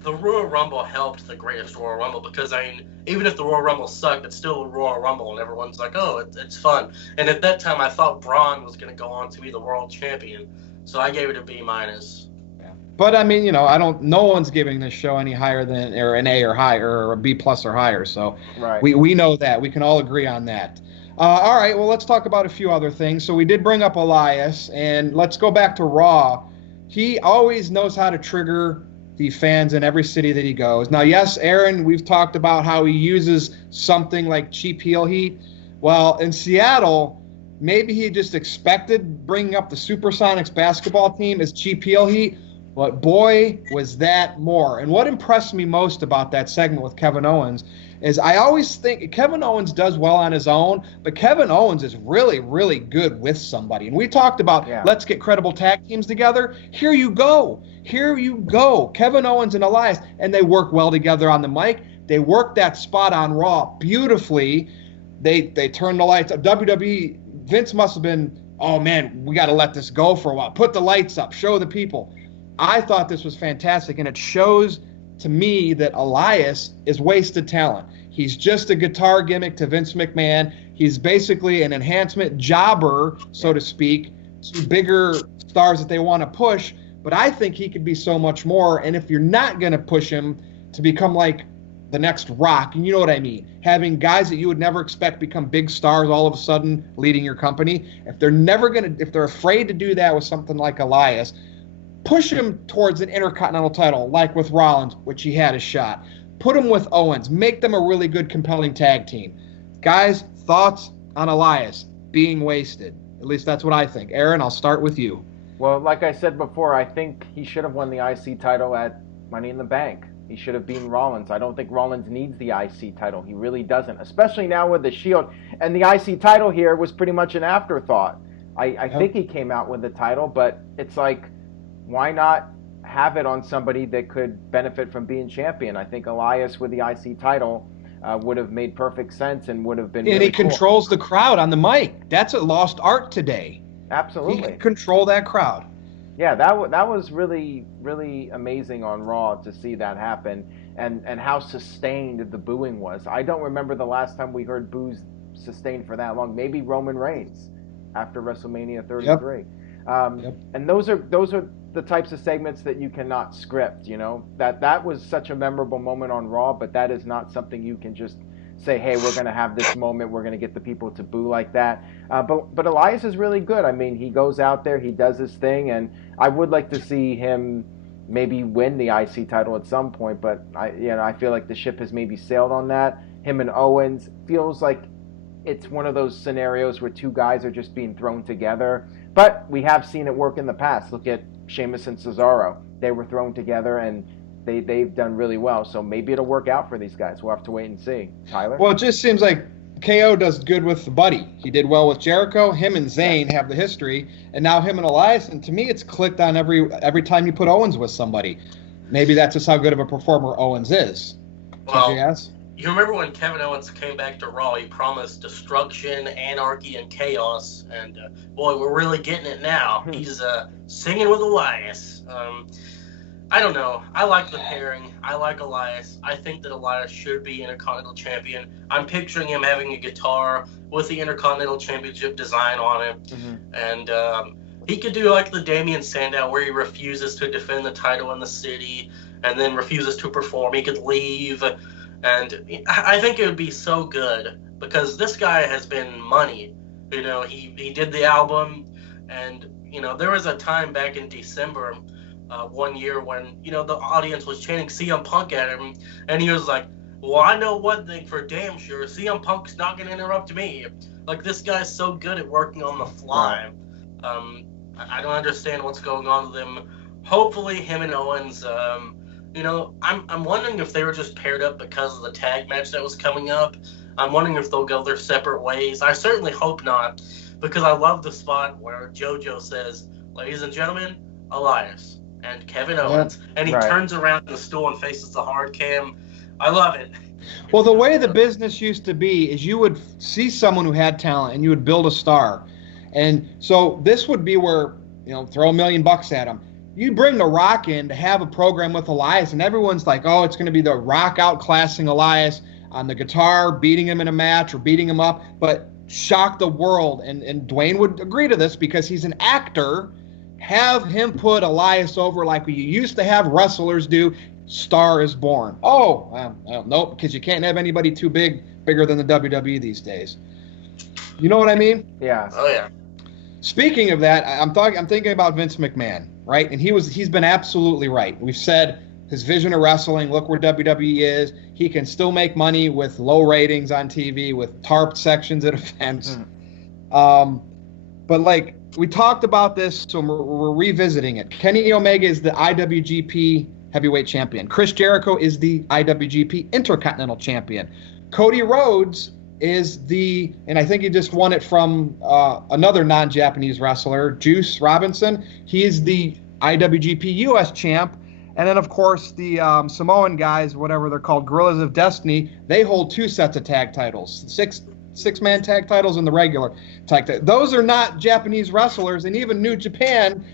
The Royal Rumble helped the greatest Royal Rumble because, I mean, even if the Royal Rumble sucked, it's still a Royal Rumble, and everyone's like, oh, it's fun. And at that time, I thought Braun was going to go on to be the world champion, so I gave it a B-. Yeah. But, I mean, no one's giving this show any higher than, or an A or higher, or a B+ or higher, so right. we know that. We can all agree on that. All right, well, let's talk about a few other things. So we did bring up Elias, and let's go back to Raw. He always knows how to trigger the fans in every city that he goes. Now, yes, Aaron, we've talked about how he uses something like cheap heel heat. Well, in Seattle, maybe he just expected bringing up the Supersonics basketball team as cheap heel heat, but boy, was that more. And what impressed me most about that segment with Kevin Owens is I always think Kevin Owens does well on his own, but Kevin Owens is really, really good with somebody. And we talked about let's get credible tag teams together. Here you go. Kevin Owens and Elias, and they work well together on the mic. They work that spot on Raw beautifully. They turned the lights up. WWE, Vince must have been, oh man, we got to let this go for a while. Put the lights up, show the people. I thought this was fantastic, and it shows to me that Elias is wasted talent. He's just a guitar gimmick to Vince McMahon. He's basically an enhancement jobber, so to speak, to bigger stars that they want to push. But I think he could be so much more. And if you're not going to push him to become like the next Rock, and you know what I mean, having guys that you would never expect become big stars all of a sudden leading your company, if they're afraid to do that with something like Elias, push him towards an Intercontinental title, like with Rollins, which he had a shot. Put him with Owens. Make them a really good, compelling tag team. Guys, thoughts on Elias being wasted? At least that's what I think. Aaron, I'll start with you. Well, like I said before, I think he should have won the IC title at Money in the Bank. He should have beaten Rollins. I don't think Rollins needs the IC title. He really doesn't, especially now with the Shield. And the IC title here was pretty much an afterthought. I think he came out with the title, but it's like, why not have it on somebody that could benefit from being champion? I think Elias with the IC title would have made perfect sense and would have been And really he controls the crowd on the mic. That's a lost art today. Absolutely. He can control that crowd. Yeah, that was really, really amazing on Raw to see that happen and how sustained the booing was. I don't remember the last time we heard boos sustained for that long. Maybe Roman Reigns after WrestleMania 33. Yep. And those are the types of segments that you cannot script, that was such a memorable moment on Raw, but that is not something you can just say, hey, we're going to have this moment, we're going to get the people to boo like that. But Elias is really good. I mean, he goes out there, he does his thing, and I would like to see him maybe win the IC title at some point, but I feel like the ship has maybe sailed on that. Him and Owens feels like it's one of those scenarios where two guys are just being thrown together. But we have seen it work in the past. Look at Sheamus and Cesaro. They were thrown together, and they've done really well. So maybe it'll work out for these guys. We'll have to wait and see. Tyler? Well, it just seems like KO does good with the buddy. He did well with Jericho. Him and Zayn have the history, and now him and Elias. And to me, it's clicked on every time you put Owens with somebody. Maybe that's just how good of a performer Owens is. Well, yes? You remember when Kevin Owens came back to Raw, he promised destruction, anarchy, and chaos, and boy, we're really getting it now. He's singing with Elias. I don't know. I like the pairing. I like Elias. I think that Elias should be Intercontinental Champion. I'm picturing him having a guitar with the Intercontinental Championship design on it, and he could do like the Damian Sandow, where he refuses to defend the title in the city, and then refuses to perform. He could leave. And I think it would be so good because this guy has been money. He did the album, and there was a time back in December, one year when the audience was chanting CM Punk at him, and he was like, "Well, I know one thing for damn sure: CM Punk's not gonna interrupt me." Like, this guy's so good at working on the fly. I don't understand what's going on with him. Hopefully, him and Owens. I'm wondering if they were just paired up because of the tag match that was coming up. I'm wondering if they'll go their separate ways. I certainly hope not, because I love the spot where JoJo says, "Ladies and gentlemen, Elias and Kevin Owens," and he turns around the stool and faces the hard cam. I love it. Well, the way the business used to be is you would see someone who had talent and you would build a star. And so this would be where, throw $1 million at him. You bring The Rock in to have a program with Elias, and everyone's like, oh, it's going to be The Rock outclassing Elias on the guitar, beating him in a match or beating him up, but shock the world. And Dwayne would agree to this because he's an actor. Have him put Elias over like you used to have wrestlers do. Star is born. Oh, well, nope, because you can't have anybody too bigger than the WWE these days. You know what I mean? Yeah. Oh yeah. Speaking of that, I'm thinking about Vince McMahon, right? And he's been absolutely right. We've said his vision of wrestling. Look where WWE is. He can still make money with low ratings on TV, with tarped sections at events. But like we talked about this, so we're revisiting it. Kenny Omega is the IWGP Heavyweight Champion. Chris Jericho is the IWGP Intercontinental Champion. Cody Rhodes is and I think he just won it from another non-Japanese wrestler, Juice Robinson. He is the IWGP US Champ. And then, of course, the Samoan guys, whatever they're called, Guerrillas of Destiny, they hold 2 sets of tag titles, six-man tag titles and the regular tag titles. Those are not Japanese wrestlers, and even New Japan,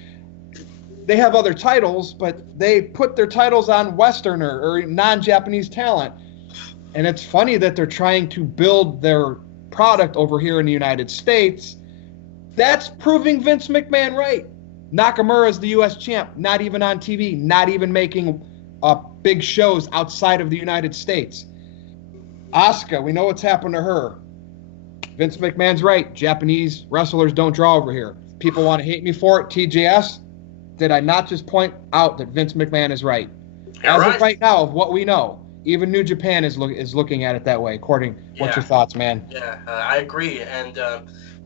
they have other titles, but they put their titles on Westerner or non-Japanese talent. And it's funny that they're trying to build their product over here in the United States. That's proving Vince McMahon right. Nakamura is the U.S. champ, not even on TV, not even making big shows outside of the United States. Asuka, we know what's happened to her. Vince McMahon's right. Japanese wrestlers don't draw over here. People want to hate me for it. TJS, did I not just point out that Vince McMahon is right? As of right now, of what we know, even New Japan is looking at it that way. What's your thoughts, man? Yeah, I agree. And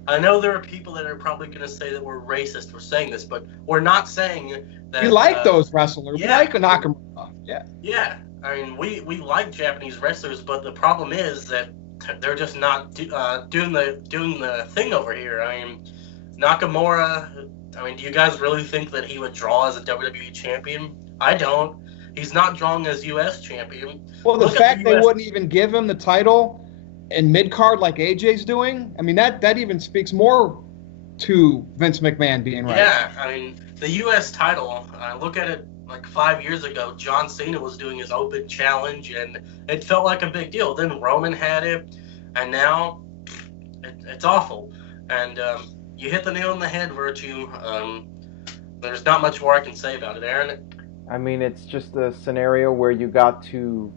I know there are people that are probably going to say that we're racist for saying this, but we're not saying that. We like those wrestlers. Yeah. We like Nakamura. Yeah. Yeah. I mean, we like Japanese wrestlers, but the problem is that they're just not doing the thing over here. I mean, Nakamura. I mean, do you guys really think that he would draw as a WWE champion? I don't. He's not drawing as U.S. champion. Well, the fact they wouldn't even give him the title in mid-card like AJ's doing, I mean, that even speaks more to Vince McMahon being right. Yeah, I mean, the U.S. title, look at it like 5 years ago, John Cena was doing his open challenge, and it felt like a big deal. Then Roman had it, and now it's awful. And you hit the nail on the head, Virtue. There's not much more I can say about it, Aaron. I mean, it's just a scenario where you got to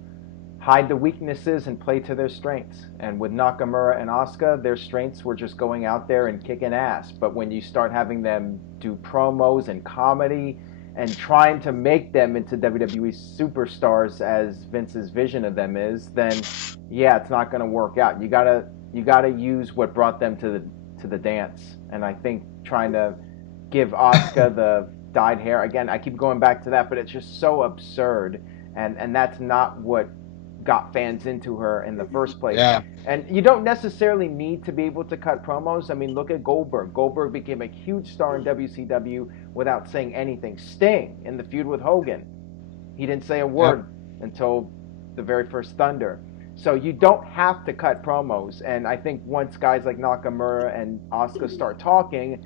hide the weaknesses and play to their strengths. And with Nakamura and Asuka, their strengths were just going out there and kicking ass. But when you start having them do promos and comedy and trying to make them into WWE superstars as Vince's vision of them is, then yeah, it's not going to work out. You gotta use what brought them to the dance. And I think trying to give Asuka the dyed hair, again, I keep going back to that, but it's just so absurd, and that's not what got fans into her in the first place. Yeah. And you don't necessarily need to be able to cut promos. I mean, look at Goldberg. Goldberg became a huge star in WCW without saying anything. Sting in the feud with Hogan, he didn't say a word until the very first Thunder. So you don't have to cut promos, and I think once guys like Nakamura and Asuka start talking,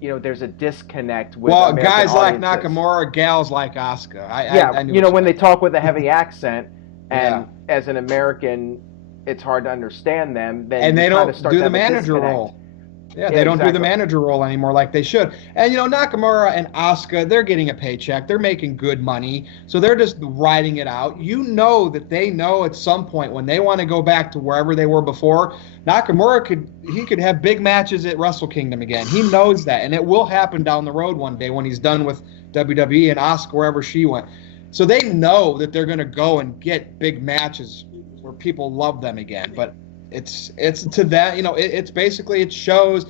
there's a disconnect with American guys audiences. like Nakamura, gals like Asuka. I when they talk with a heavy accent, and as an American, it's hard to understand them. Then and they don't start do the manager role. Yeah, they don't do the manager role anymore like they should. And, Nakamura and Asuka, they're getting a paycheck. They're making good money. So they're just riding it out. You know that they know at some point when they want to go back to wherever they were before, Nakamura could have big matches at Wrestle Kingdom again. He knows that. And it will happen down the road one day when he's done with WWE and Asuka wherever she went. So they know that they're going to go and get big matches where people love them again. But it's to that, it's basically, it shows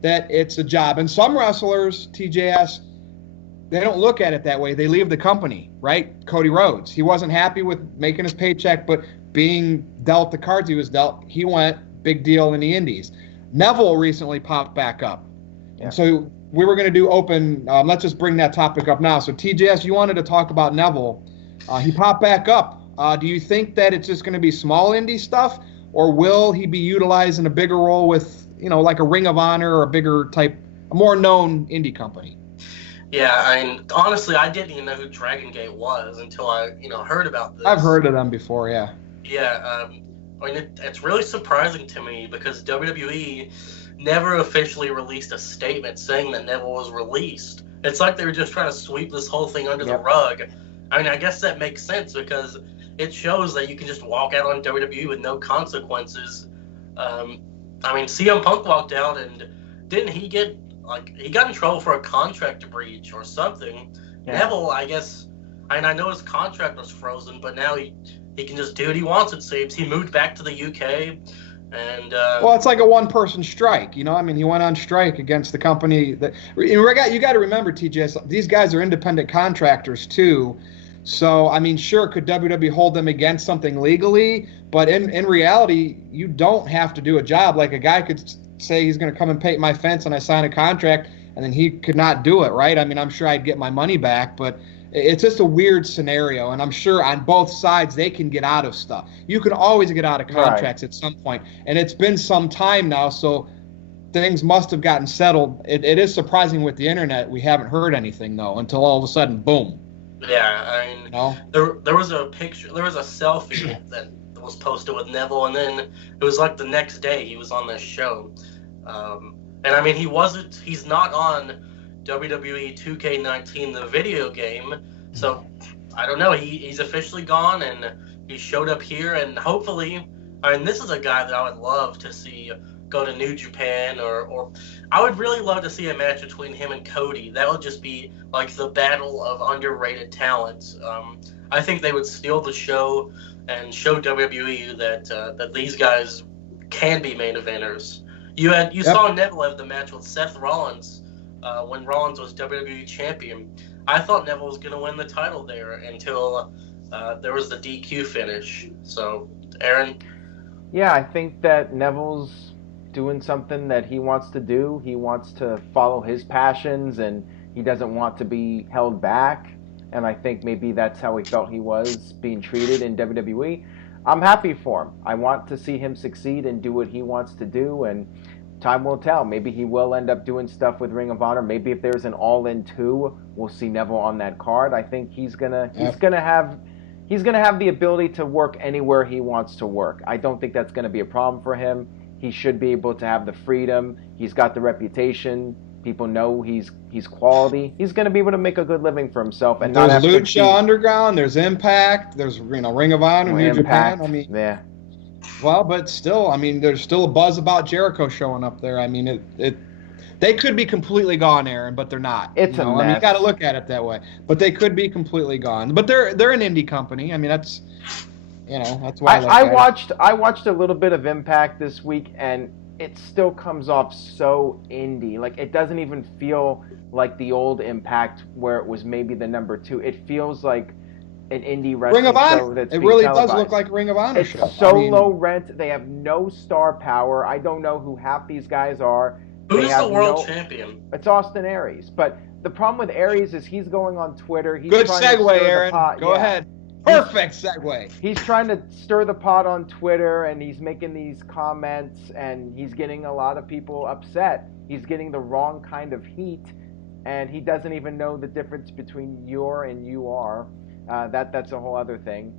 that it's a job. And some wrestlers, TJS, they don't look at it that way. They leave the company, right? Cody Rhodes, he wasn't happy with making his paycheck, but being dealt the cards he was dealt, he went big deal in the indies. Neville recently popped back up. Yeah. And so we were going to do open, let's just bring that topic up now. So TJS, you wanted to talk about Neville. He popped back up. Do you think that it's just going to be small indie stuff? Or will he be utilized in a bigger role with like a Ring of Honor or a bigger type, a more known indie company. Yeah, I mean, honestly, I didn't even know who Dragon Gate was until I, heard about this. I've heard of them before, yeah. Yeah, I mean, it's really surprising to me because WWE never officially released a statement saying that Neville was released. It's like they were just trying to sweep this whole thing under the rug. I mean, I guess that makes sense because it shows that you can just walk out on WWE with no consequences. I mean, CM Punk walked out and didn't he get, he got in trouble for a contract breach or something. Yeah. Neville, I guess, I know his contract was frozen, but now he can just do what he wants, it seems. He moved back to the UK. And well, it's like a one-person strike, I mean, he went on strike against the company. That you got to remember, TJ, these guys are independent contractors too. So, I mean, sure, could WWE hold them against something legally? But in reality, you don't have to do a job. Like a guy could say he's going to come and paint my fence, and I sign a contract, and then he could not do it, right? I mean, I'm sure I'd get my money back, but it's just a weird scenario, and I'm sure on both sides they can get out of stuff. You can always get out of contracts at some point, and it's been some time now, so things must have gotten settled. It is surprising with the internet. We haven't heard anything, though, until all of a sudden, boom. Yeah, I mean, there was a picture, there was a selfie that was posted with Neville, and then it was like the next day he was on this show. And I mean, he's not on WWE 2K19, the video game, so I don't know, he's officially gone, and he showed up here, and hopefully, I mean, this is a guy that I would love to see go to New Japan, or I would really love to see a match between him and Cody. That would just be like the battle of underrated talents. I think they would steal the show and show WWE that these guys can be main eventers. You saw Neville have the match with Seth Rollins when Rollins was WWE champion. I thought Neville was going to win the title there until there was the DQ finish. So, Aaron? Yeah, I think that Neville's doing something that he wants to do. He wants to follow his passions, and he doesn't want to be held back. And I think maybe that's how he felt he was being treated in WWE. I'm happy for him. I want to see him succeed and do what he wants to do, and time will tell. Maybe he will end up doing stuff with Ring of Honor. Maybe if there's an All-In 2, we'll see Neville on that card. I think he's gonna have the ability to work anywhere he wants to work. I don't think that's gonna be a problem for him. He should be able to have the freedom. He's got the reputation. People know he's quality. He's going to be able to make a good living for himself. And there's Lucha Underground. There's Impact. There's Ring of Honor, New Japan. I mean, yeah. Well, but still, I mean, there's still a buzz about Jericho showing up there. I mean, they could be completely gone, Aaron, but they're not. It's a mess. I mean, you got to look at it that way. But they could be completely gone. But they're an indie company. I mean, that's. That's why I watched a little bit of Impact this week, and it still comes off so indie. Like, it doesn't even feel like the old Impact where it was maybe the number 2. It feels like an indie wrestling Ring of Honor. show that's it really televised. Does look like a Ring of Honor show. It's so low rent. They have no star power. I don't know who half these guys are. Who's the world champion? It's Austin Aries. But the problem with Aries is he's going on Twitter. He's Good trying segue, to stir Aaron. the pot. Go ahead. Perfect segue. He's trying to stir the pot on Twitter, and he's making these comments, and he's getting a lot of people upset. He's getting the wrong kind of heat, and he doesn't even know the difference between you're and you are. That's a whole other thing.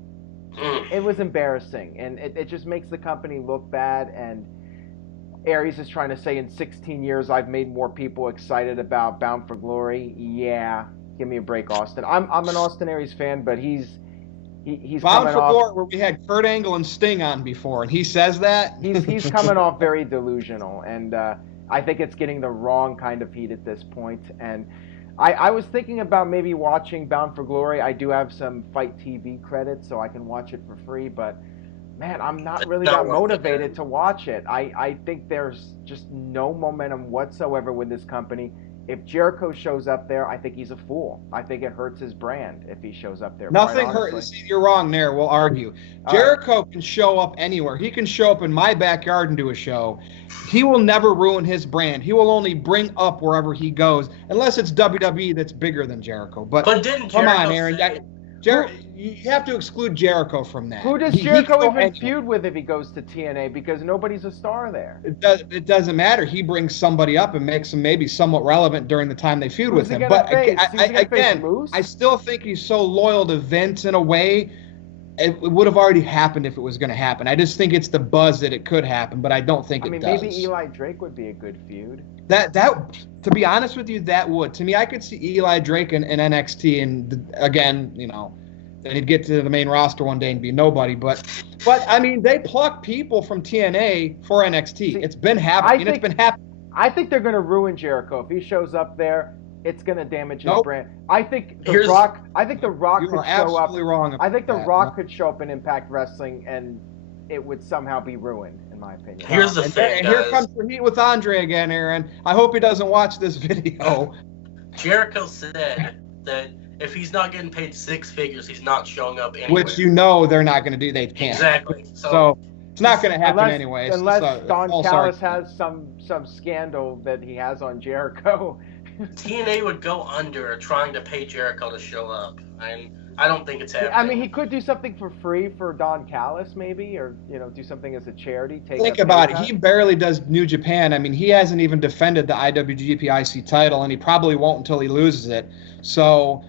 It was embarrassing, and it just makes the company look bad, and Aries is trying to say in 16 years I've made more people excited about Bound for Glory. Yeah, give me a break, Austin. I'm an Austin Aries fan, but he's Bound for Glory, where we had Kurt Angle and Sting on before, and he says that? He's coming off very delusional, and I think it's getting the wrong kind of heat at this point. And I was thinking about maybe watching Bound for Glory. I do have some Fight TV credits, so I can watch it for free, but man, I'm not really that motivated to watch it. I think there's just no momentum whatsoever with this company. If Jericho shows up there, I think he's a fool. I think it hurts his brand if he shows up there. Nothing hurts. See, you're wrong there. We'll argue. Jericho can show up anywhere. He can show up in my backyard and do a show. He will never ruin his brand. He will only bring up wherever he goes, unless it's WWE that's bigger than Jericho. But didn't come Jericho on, Aaron. You have to exclude Jericho from that. Who does Jericho even feud with if he goes to TNA? Because nobody's a star there. It doesn't matter. He brings somebody up and makes them maybe somewhat relevant during the time they feud with him. But I still think he's so loyal to Vince in a way. It would have already happened if it was going to happen. I just think it's the buzz that it could happen, but I don't think it does. Maybe Eli Drake would be a good feud. That to be honest with you, that would. To me, I could see Eli Drake in NXT, and again, then he'd get to the main roster one day and be nobody. But I mean, they pluck people from TNA for NXT. See, it's been happening. It's been happening. I think they're going to ruin Jericho if he shows up there. It's going to damage his brand. I think The Rock could show up. Wrong I think The Rock could show up in Impact Wrestling, and it would somehow be ruined, in my opinion. Here's the thing, and here comes the heat with Andre again, Aaron. I hope he doesn't watch this video. Jericho said that if he's not getting paid six figures, he's not showing up anywhere. Which they're not going to do. They can't. Exactly. So it's not going to happen anyway. Unless Don Callis has some scandal that he has on Jericho. TNA would go under trying to pay Jericho to show up. I don't think it's happening. I mean, he could do something for free for Don Callis, maybe, or do something as a charity. Think about it. He barely does New Japan. I mean, he hasn't even defended the IWGP IC title, and he probably won't until he loses it. So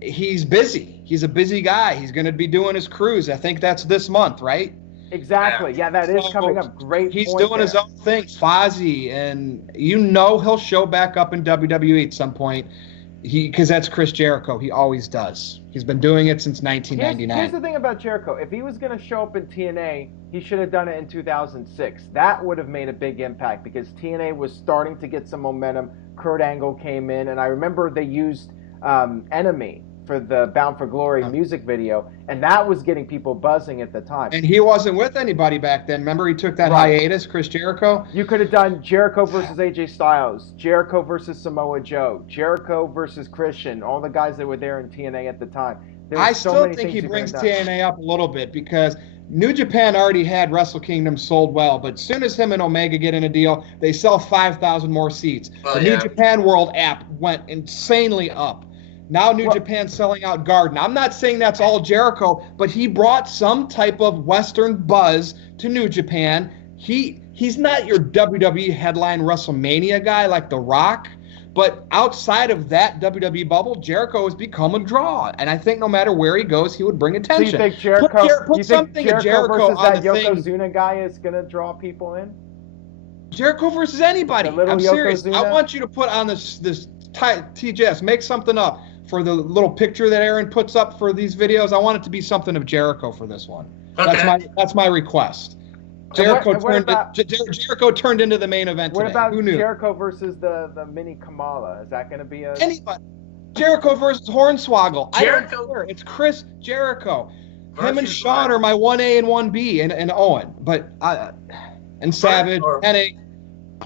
he's busy. He's a busy guy. He's going to be doing his cruise. I think that's this month, right? Exactly. Yeah, that is coming up. Great. He's doing his own thing, Fozzy, and he'll show back up in WWE at some point. Because that's Chris Jericho. He always does. He's been doing it since 1999. Here's the thing about Jericho. If he was going to show up in TNA, he should have done it in 2006. That would have made a big impact because TNA was starting to get some momentum. Kurt Angle came in, and I remember they used Enemy for the Bound for Glory music video, and that was getting people buzzing at the time. And he wasn't with anybody back then. Remember, he took that hiatus, Chris Jericho? You could have done Jericho versus AJ Styles, Jericho versus Samoa Joe, Jericho versus Christian, all the guys that were there in TNA at the time. I still think he brings TNA up a little bit because New Japan already had Wrestle Kingdom sold well, but as soon as him and Omega get in a deal, they sell 5,000 more seats. New Japan World app went insanely up. Now New Japan's selling out Garden. I'm not saying that's all Jericho, but he brought some type of Western buzz to New Japan. He's not your WWE headline WrestleMania guy like The Rock, but outside of that WWE bubble, Jericho has become a draw. And I think no matter where he goes, he would bring attention. So you think Jericho, versus that Yokozuna guy is going to draw people in? Jericho versus anybody. I'm serious. I want you to put on this TJS, make something up. For the little picture that Aaron puts up for these videos, I want it to be something of Jericho for this one. Okay. That's my request. Jericho turned into the main event today. What about Who knew? Jericho versus the mini Kamala? Is that going to be anybody? Jericho versus Hornswoggle. Jericho. I don't care. It's Chris Jericho. Him and Sean are my 1A and 1B and Owen, and Savage and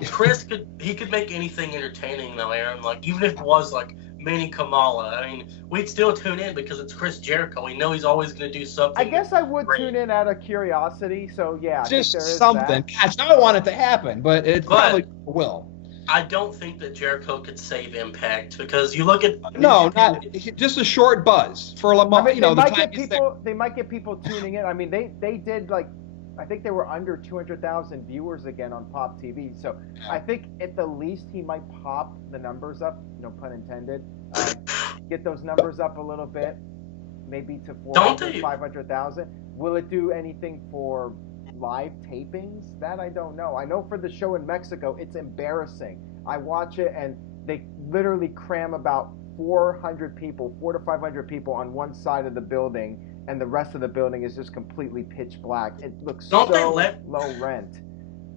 Chris could make anything entertaining though, Aaron. Like even if it was like Mini Kamala, I mean, we'd still tune in because it's Chris Jericho. We know he's always going to do something. I guess I would tune in out of curiosity. So yeah, just something. Gosh, I don't want it to happen, but it probably will. I don't think that Jericho could save Impact because you look at not just a short buzz for a month. They might get people tuning in. I mean, they did like. I think they were under 200,000 viewers again on Pop TV. So I think at the least he might pop the numbers up, no pun intended. Get those numbers up a little bit, maybe to 400,000, 500,000. Will it do anything for live tapings? That I don't know. I know for the show in Mexico, it's embarrassing. I watch it and they literally cram about 400 people, 400 to 500 people on one side of the building. And the rest of the building is just completely pitch black. It looks low rent.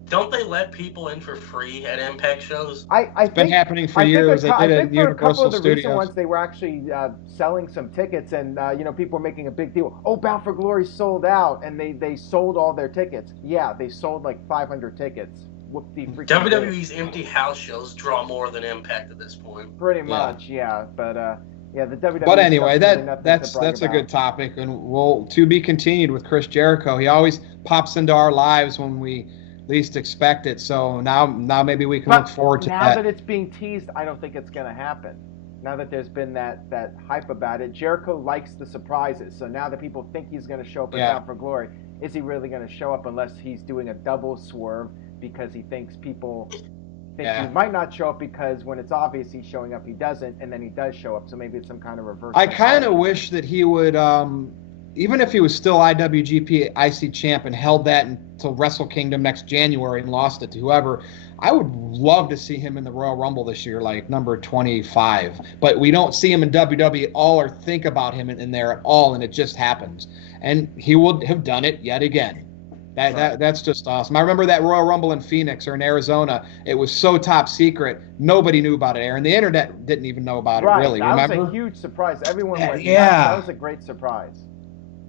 Don't they let people in for free at Impact shows? It's been happening for years. They did it at Universal Studios. For a couple of the recent ones, they were actually selling some tickets, and people were making a big deal. Oh, Bound for Glory sold out, and they sold all their tickets. Yeah, they sold like 500 tickets. WWE's empty house shows draw more than Impact at this point. Pretty much, yeah. But yeah, the WWE. But anyway, that's a good topic, and to be continued with Chris Jericho. He always pops into our lives when we least expect it. So now maybe we can look forward to that. Now that it's being teased, I don't think it's going to happen. now that there's been that hype about it. Jericho likes the surprises, so now that people think he's going to show up at Bound for Glory, is he really going to show up unless he's doing a double swerve because he thinks people think he might not show up because when it's obvious he's showing up, he doesn't, and then he does show up, so maybe it's some kind of reverse. I kind of wish that he would, even if he was still IWGP IC champ and held that until Wrestle Kingdom next January and lost it to whoever, I would love to see him in the Royal Rumble this year, like number 25. But we don't see him in WWE at all or think about him in there at all, and it just happens. And he would have done it yet again. That's just awesome. I remember that Royal Rumble in Phoenix or in Arizona. It was so top secret. Nobody knew about it, Aaron. The internet didn't even know about it, really. That remember? Was a huge surprise. Everyone went nuts. Yeah. That was a great surprise.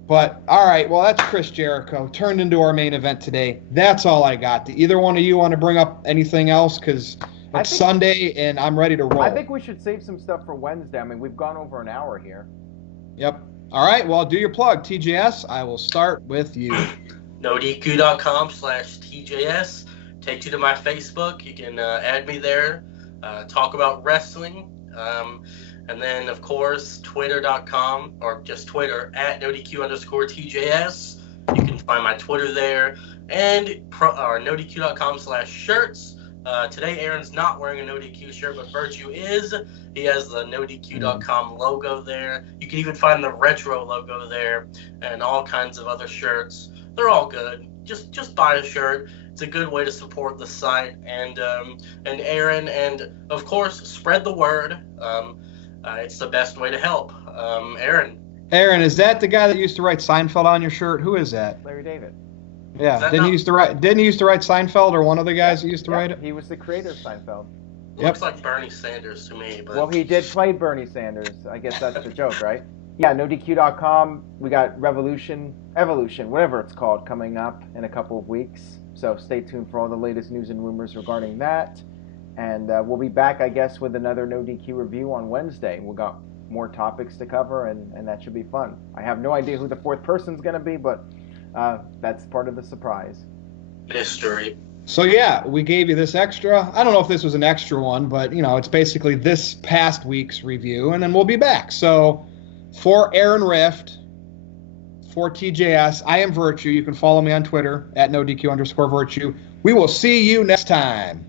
But, all right, well, that's Chris Jericho. Turned into our main event today. That's all I got. Do either one of you want to bring up anything else? Because it's Sunday, and I'm ready to roll. I think we should save some stuff for Wednesday. I mean, we've gone over an hour here. Yep. All right, well, do your plug. TJS, I will start with you. NoDQ.com/TJS takes you to my Facebook. You can add me there, talk about wrestling. And then, of course, Twitter.com or just Twitter @NoDQ_TJS. You can find my Twitter there. And NoDQ.com/shirts. Today, Aaron's not wearing a NoDQ shirt, but Virtue is. He has the NoDQ.com logo there. You can even find the retro logo there and all kinds of other shirts. They're all good. Just buy a shirt. It's a good way to support the site and Aaron, and of course spread the word. It's the best way to help. Aaron, is that the guy that used to write Seinfeld on your shirt? Who is that? Larry David. Yeah, didn't he used to write Seinfeld, or one of the guys that used to write it? He was the creator of Seinfeld. Looks like Bernie Sanders to me. But... Well, he did play Bernie Sanders. I guess that's the joke, right? Yeah, NoDQ.com. We got Evolution, whatever it's called, coming up in a couple of weeks. So stay tuned for all the latest news and rumors regarding that. And we'll be back, I guess, with another NoDQ review on Wednesday. We've got more topics to cover, and that should be fun. I have no idea who the fourth person's going to be, but that's part of the surprise. Mystery. So, yeah, we gave you this extra. I don't know if this was an extra one, but, it's basically this past week's review, and then we'll be back. So, for Aaron Rift, for TJS, I am Virtue. You can follow me on Twitter @NoDQ_Virtue. We will see you next time.